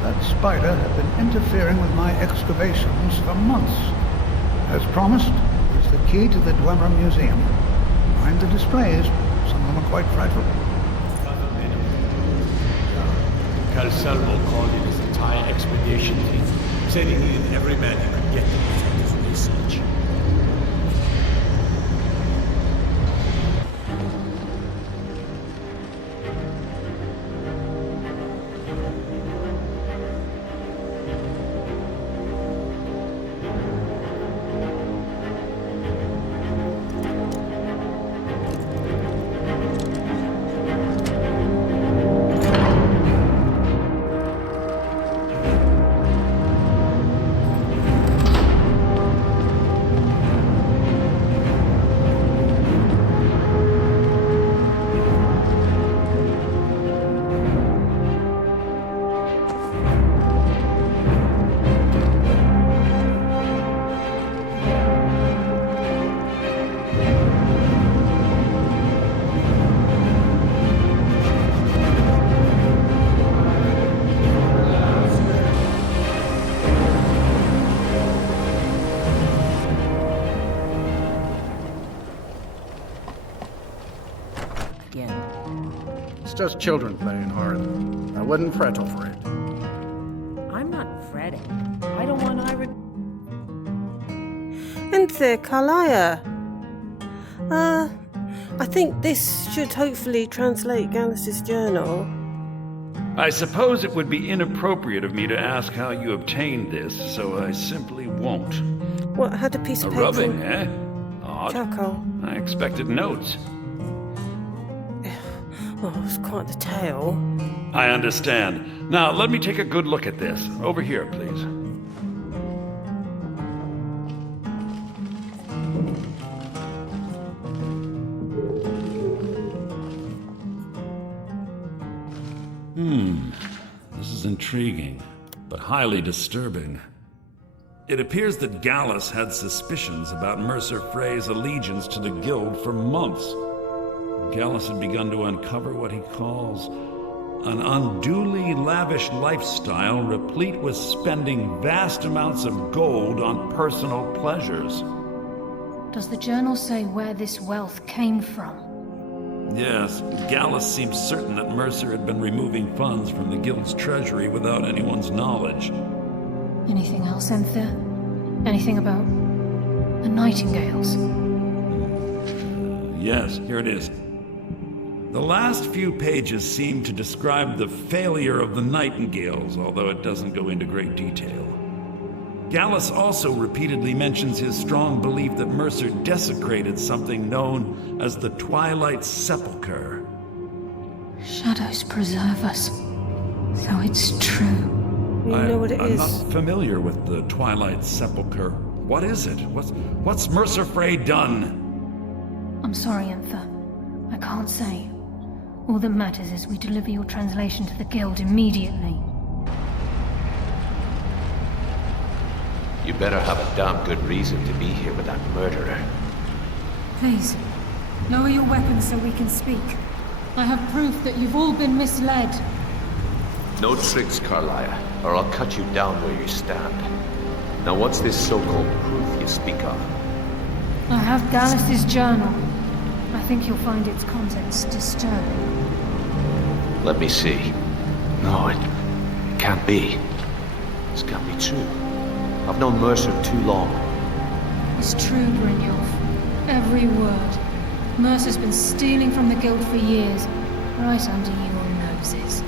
That spider had been interfering with my excavations for months. As promised, here's the key to the Dwemer Museum. Mind the displays. Some of them are quite frightful. Calcelmo called it his entire expedition team, sending in every man who could get to protect his research. It's just children playing hard. I wouldn't fret over it. I'm not fretting. I don't want Ira... Enter Kalaya. I think this should hopefully translate Gallus's journal. I suppose it would be inappropriate of me to ask how you obtained this, so I simply won't. What, had a piece of paper? Rubbing, eh? Odd. Charcoal. I expected notes. Oh, it's quite the tale. I understand. Now, let me take a good look at this. Over here, please. This is intriguing, but highly disturbing. It appears that Gallus had suspicions about Mercer Frey's allegiance to the Guild for months. Gallus had begun to uncover what he calls an unduly lavish lifestyle replete with spending vast amounts of gold on personal pleasures. Does the journal say where this wealth came from? Yes, Gallus seems certain that Mercer had been removing funds from the Guild's treasury without anyone's knowledge. Anything else, Enthir? Anything about the Nightingales? Yes, here it is. The last few pages seem to describe the failure of the Nightingales, although it doesn't go into great detail. Gallus also repeatedly mentions his strong belief that Mercer desecrated something known as the Twilight Sepulchre. Shadows preserve us. So it's true. You know what it I'm is. not familiar with the Twilight Sepulchre. What is it? What's Mercer Frey done? I'm sorry, Enthir. I can't say. All that matters is we deliver your translation to the Guild immediately. You better have a damn good reason to be here with that murderer. Please, lower your weapons so we can speak. I have proof that you've all been misled. No tricks, Carlia, or I'll cut you down where you stand. Now what's this so-called proof you speak of? I have Gallus's journal. I think you'll find its contents disturbing. Let me see. No, it can't be. This can't be true. I've known Mercer too long. It's true, Brynjolf. Every word. Mercer's been stealing from the Guild for years, right under your noses.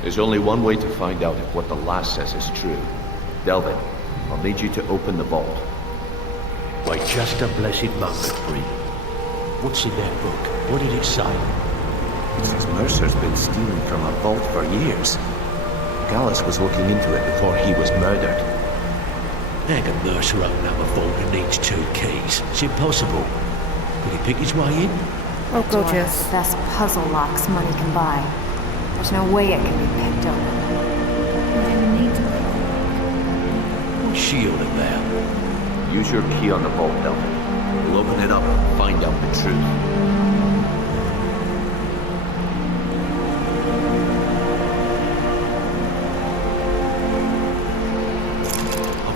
There's only one way to find out if what the lass says is true. Delvin, I'll need you to open the vault. Wait just a blessed moment, Bryn. What's in that book? What did it say? It says Mercer's been stealing from a vault for years. Gallus was looking into it before he was murdered. How can Mercer open up a vault that needs 2 keys? It's impossible. Could he pick his way in? Oh god, Door yes. has the best puzzle locks money can buy. There's no way it can be picked open. What's she on about? Use your key on the vault, Delvin. We'll open it up and find out the truth.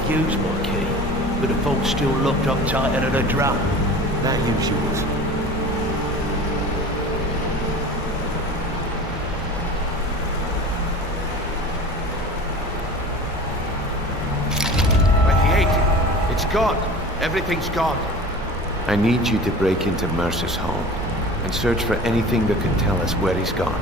Use my key, but the vault's still locked up tighter than a drum. Now use yours. gone. Everything's gone. I need you to break into Mercer's home and search for anything that can tell us where he's gone.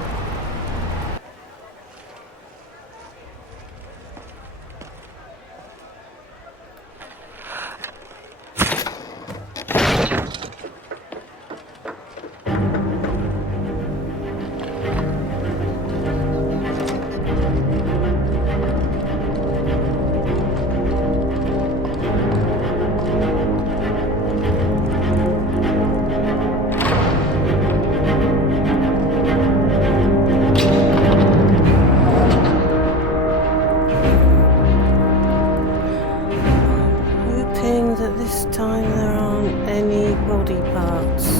Hoping that this time there aren't any body parts.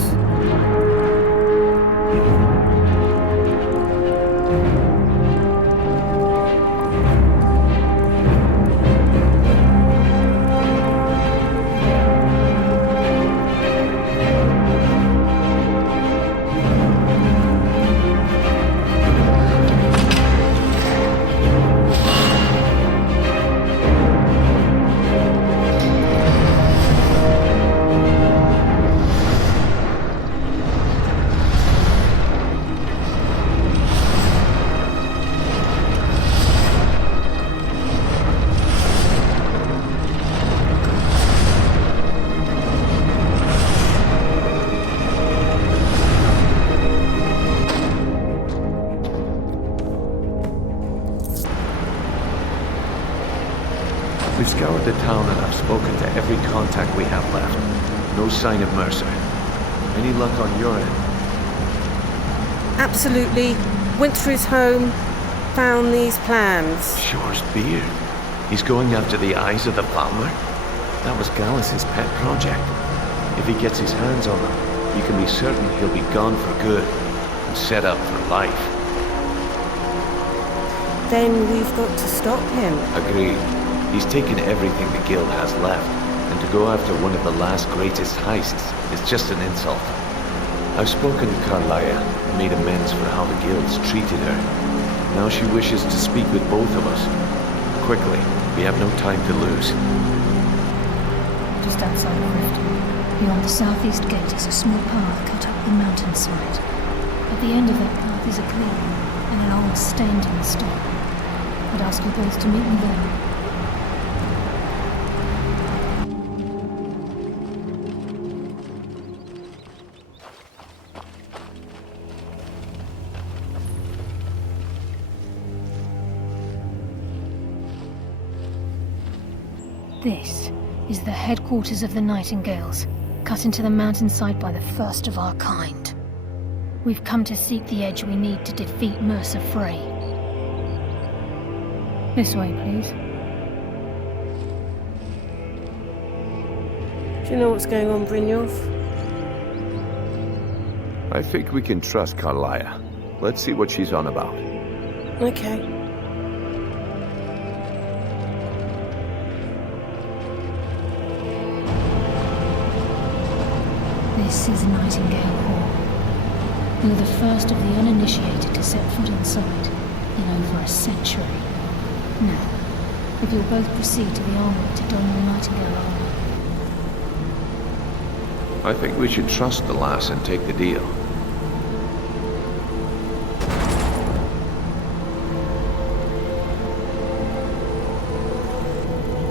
We've scoured the town and I've spoken to every contact we have left. No sign of Mercer. Any luck on your end? Absolutely. Went through his home, found these plans. Shore's beard. He's going after the eyes of the Palmer? That was Gallus's pet project. If he gets his hands on them, you can be certain he'll be gone for good and set up for life. Then we've got to stop him. Agreed. He's taken everything the guild has left, and to go after one of the last greatest heists is just an insult. I've spoken to Carlia and made amends for how the guild's treated her. Now she wishes to speak with both of us. Quickly, we have no time to lose. Just outside of Riften, beyond the southeast gate is a small path cut up the mountainside. At the end of that path is a clearing and an old stand-in stone. I'd ask you both to meet me there. This is the headquarters of the Nightingales, cut into the mountainside by the first of our kind. We've come to seek the edge we need to defeat Mercer Frey. This way, please. Do you know what's going on, Brynjolf? I think we can trust Carlia. Let's see what she's on about. Okay. This is Nightingale Hall. You're the first of the uninitiated to set foot inside in over a century. Now, if you'll both proceed to the armory to don your Nightingale armor. I think we should trust the lass and take the deal.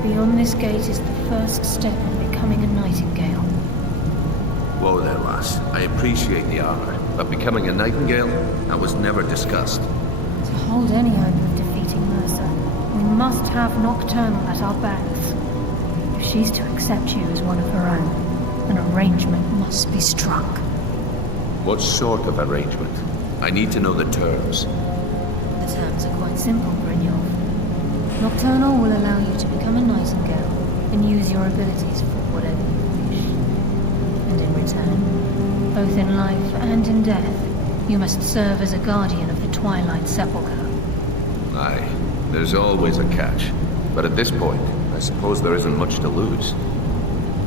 Beyond this gate is the first step in becoming a Nightingale. Whoa there, lass. I appreciate the armor, but becoming a Nightingale? That was never discussed. To hold any hope of defeating Mercer, we must have Nocturnal at our backs. If she's to accept you as one of her own, an arrangement must be struck. What sort of arrangement? I need to know the terms. The terms are quite simple, Brynjolf. Nocturnal will allow you to become a Nightingale and use your abilities for whatever you wish. And in return, both in life and in death, you must serve as a guardian of the Twilight Sepulchre. Aye, there's always a catch. But at this point, I suppose there isn't much to lose.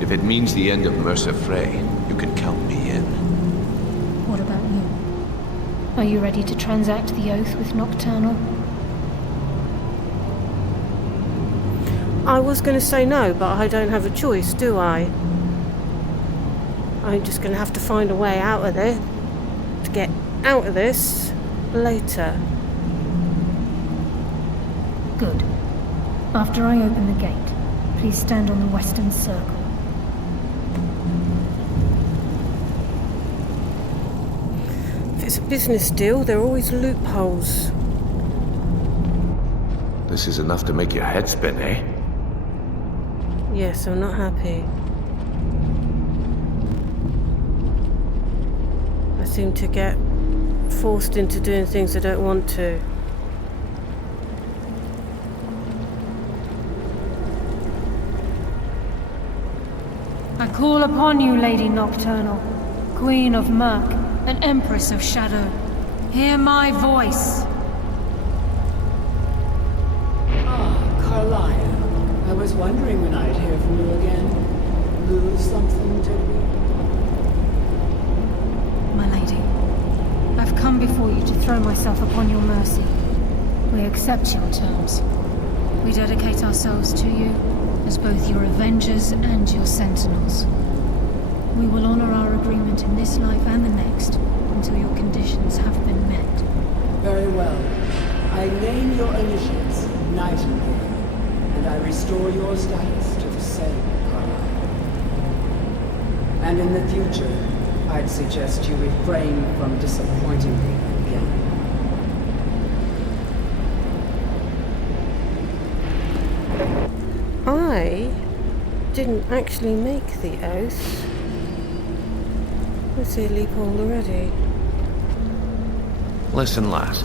If it means the end of Mercer Frey, you can count me in. What about you? Are you ready to transact the oath with Nocturnal? I was going to say no, but I don't have a choice, do I? I'm just going to have to find a way out of this, to get out of this later. Good. After I open the gate, please stand on the western circle. If it's a business deal, there are always loopholes. This is enough to make your head spin, eh? Yes, I'm not happy. I seem to get forced into doing things I don't want to. I call upon you, Lady Nocturnal, Queen of Murk, and Empress of Shadow. Hear my voice. Carlia, I was wondering when I'd hear from you again. Lose something, did we? My lady, I've come before you to throw myself upon your mercy. We accept your terms. We dedicate ourselves to you as both your avengers and your sentinels. We will honor our agreement in this life and the next until your conditions have been met. Very well. I name your initials Nightingale, and I restore your status to the same, Carlisle. And in the future, I'd suggest you refrain from disappointing me again. I didn't actually make the oath. I see a loophole already. Listen, lass.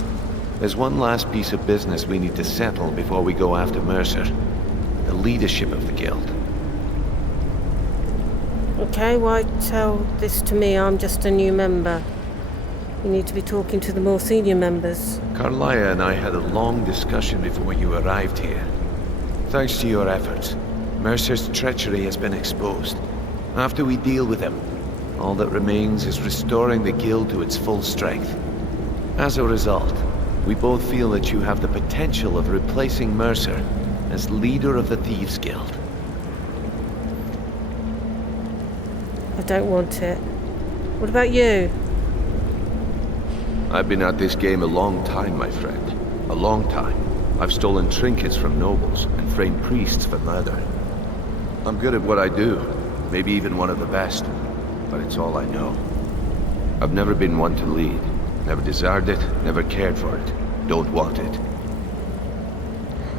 There's one last piece of business we need to settle before we go after Mercer. The leadership of the guild. Okay, why tell this to me? I'm just a new member. You need to be talking to the more senior members. Carlia and I had a long discussion before you arrived here. Thanks to your efforts, Mercer's treachery has been exposed. After we deal with him, all that remains is restoring the guild to its full strength. As a result, we both feel that you have the potential of replacing Mercer as leader of the Thieves Guild. I don't want it. What about you? I've been at this game a long time, my friend. A long time. I've stolen trinkets from nobles and framed priests for murder. I'm good at what I do, maybe even one of the best, but it's all I know. I've never been one to lead. Never desired it, never cared for it. Don't want it.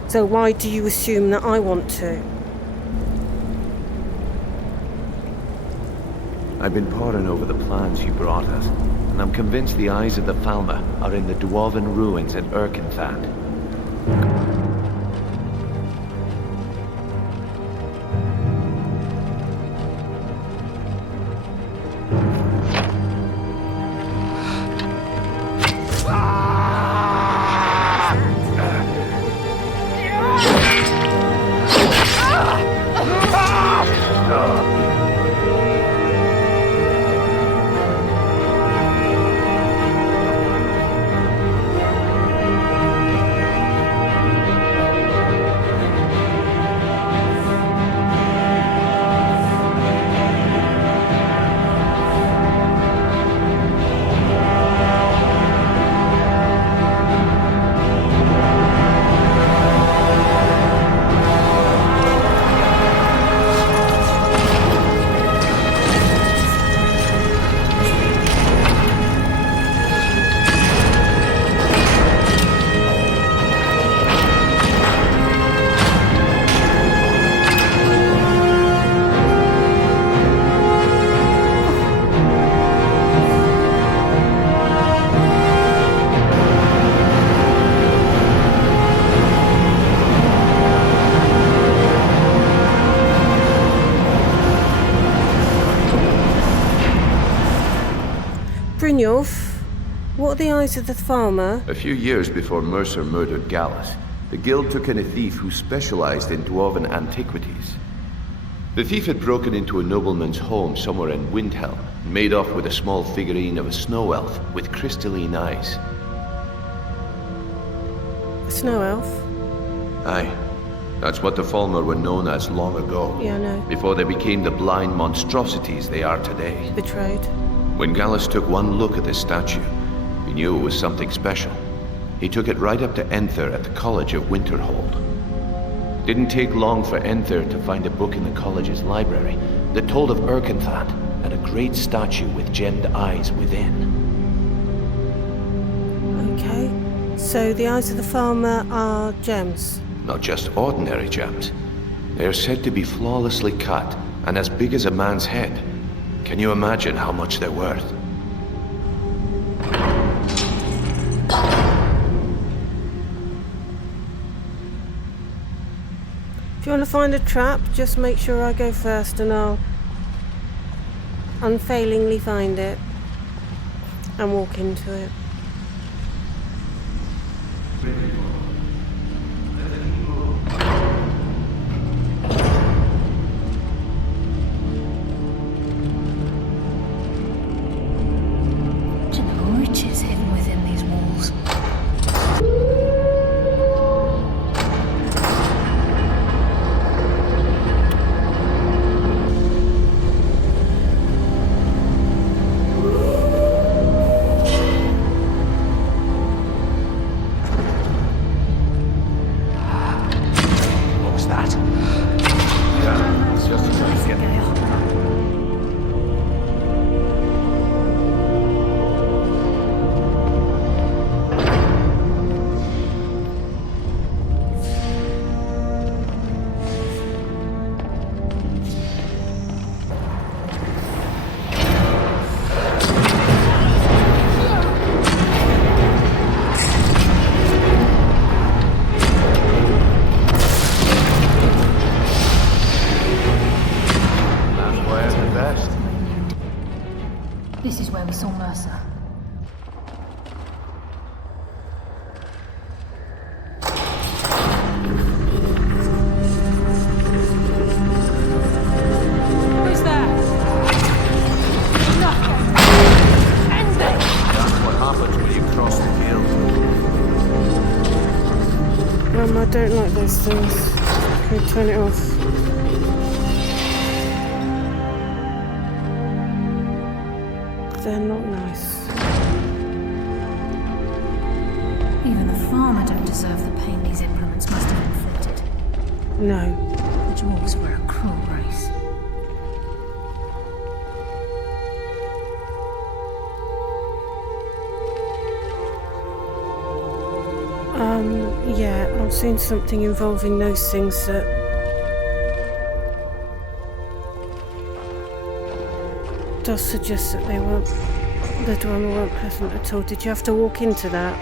So why do you assume that I want to? I've been poring over the plans you brought us, and I'm convinced the eyes of the Falmer are in the dwarven ruins at Erkenthand. Brynjolf, what are the eyes of the farmer? A few years before Mercer murdered Gallus, the guild took in a thief who specialized in dwarven antiquities. The thief had broken into a nobleman's home somewhere in Windhelm, and made off with a small figurine of a snow elf with crystalline eyes. A snow elf? Aye. That's what the Falmer were known as long ago. Yeah, I know. Before they became the blind monstrosities they are today. Betrayed. When Gallus took one look at this statue, he knew it was something special. He took it right up to Enther at the College of Winterhold. Didn't take long for Enther to find a book in the college's library that told of Urkenthat and a great statue with gemmed eyes within. Okay. So the eyes of the farmer are gems. Not just ordinary gems. They are said to be flawlessly cut and as big as a man's head. Can you imagine how much they're worth? If you want to find a trap, just make sure I go first and I'll unfailingly find it and walk into it. Riches hidden within these walls. What was that? Yeah, it's just a blanket. This is where we saw Mercer. Who's there? Nothing. Ending. That's what happens when you cross the guild. I don't like those things. Can you turn it off? They're not nice. Even the farmer don't deserve the pain these implements must have inflicted. No. The dwarves were a cruel race. Yeah, I've seen something involving those things that does suggest that the Dwemer weren't pleasant at all. Did you have to walk into that?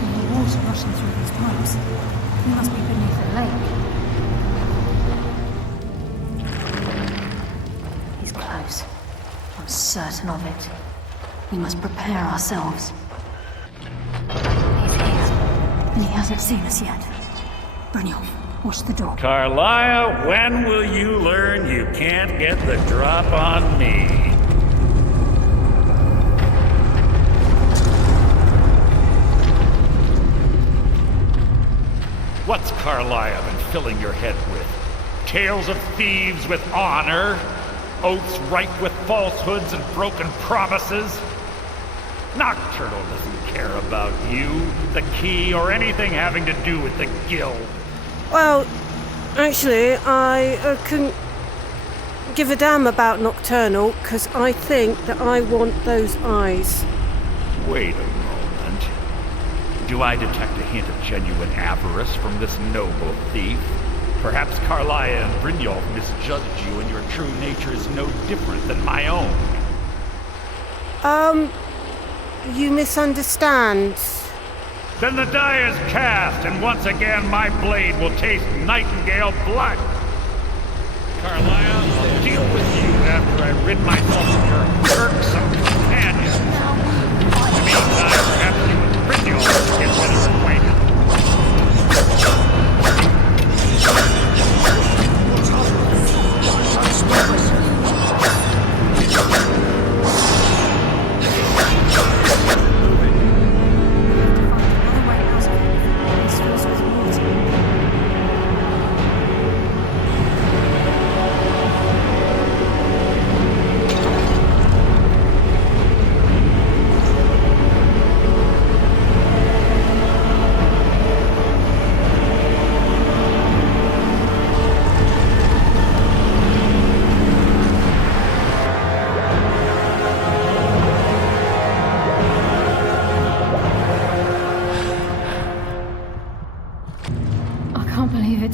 The water rushing through these pipes. We must be beneath the lake. He's close. I'm certain of it. We must prepare ourselves. He's here, and he hasn't seen us yet. Brynjolf, watch the door. Carlia, when will you learn you can't get the drop on me? What's Carlia been filling your head with? Tales of thieves with honor? Oaths ripe with falsehoods and broken promises? Nocturnal doesn't care about you, the key, or anything having to do with the guild. Well, actually, I couldn't give a damn about Nocturnal, because I think that I want those eyes. Wait a moment. Do I detect a hint of genuine avarice from this noble thief? Perhaps Carlia and Brynjolf misjudged you and your true nature is no different than my own. You misunderstand. Then the die is cast, and once again my blade will taste nightingale blood. Carlia, I'll deal with you after I rid myself of your irksome companions. In the meantime, perhaps you and Brynjolf get better acquainted.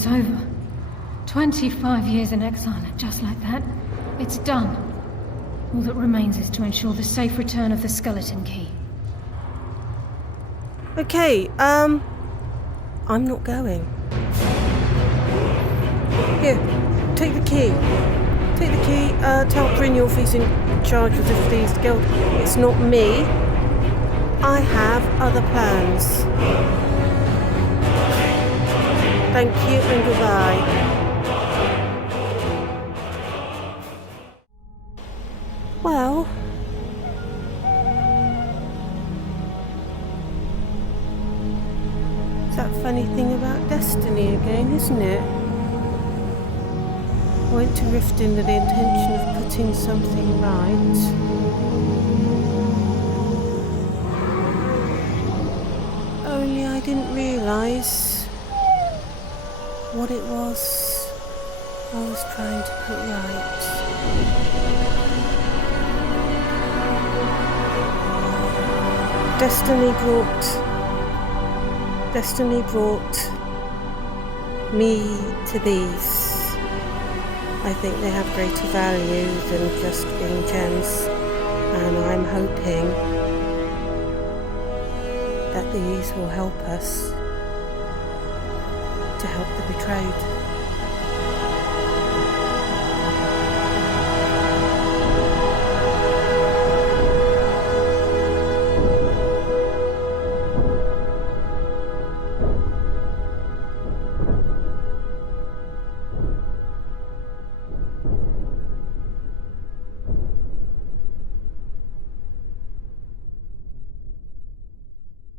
it's over. 25 years in exile, and just like that, it's done. All that remains is to ensure the safe return of the skeleton key. Okay, I'm not going. Here, take the key. Take the key, tell Brynjolf he's in charge of the Thieves Guild. It's not me. I have other plans. Thank you and goodbye. Well, it's that funny thing about destiny again, isn't it? I went to Riften with the intention of putting something right. Only I didn't realise what it was I was trying to put right. Destiny brought me to these. I think they have greater value than just being gems, and I'm hoping that these will help us to help the betrayed.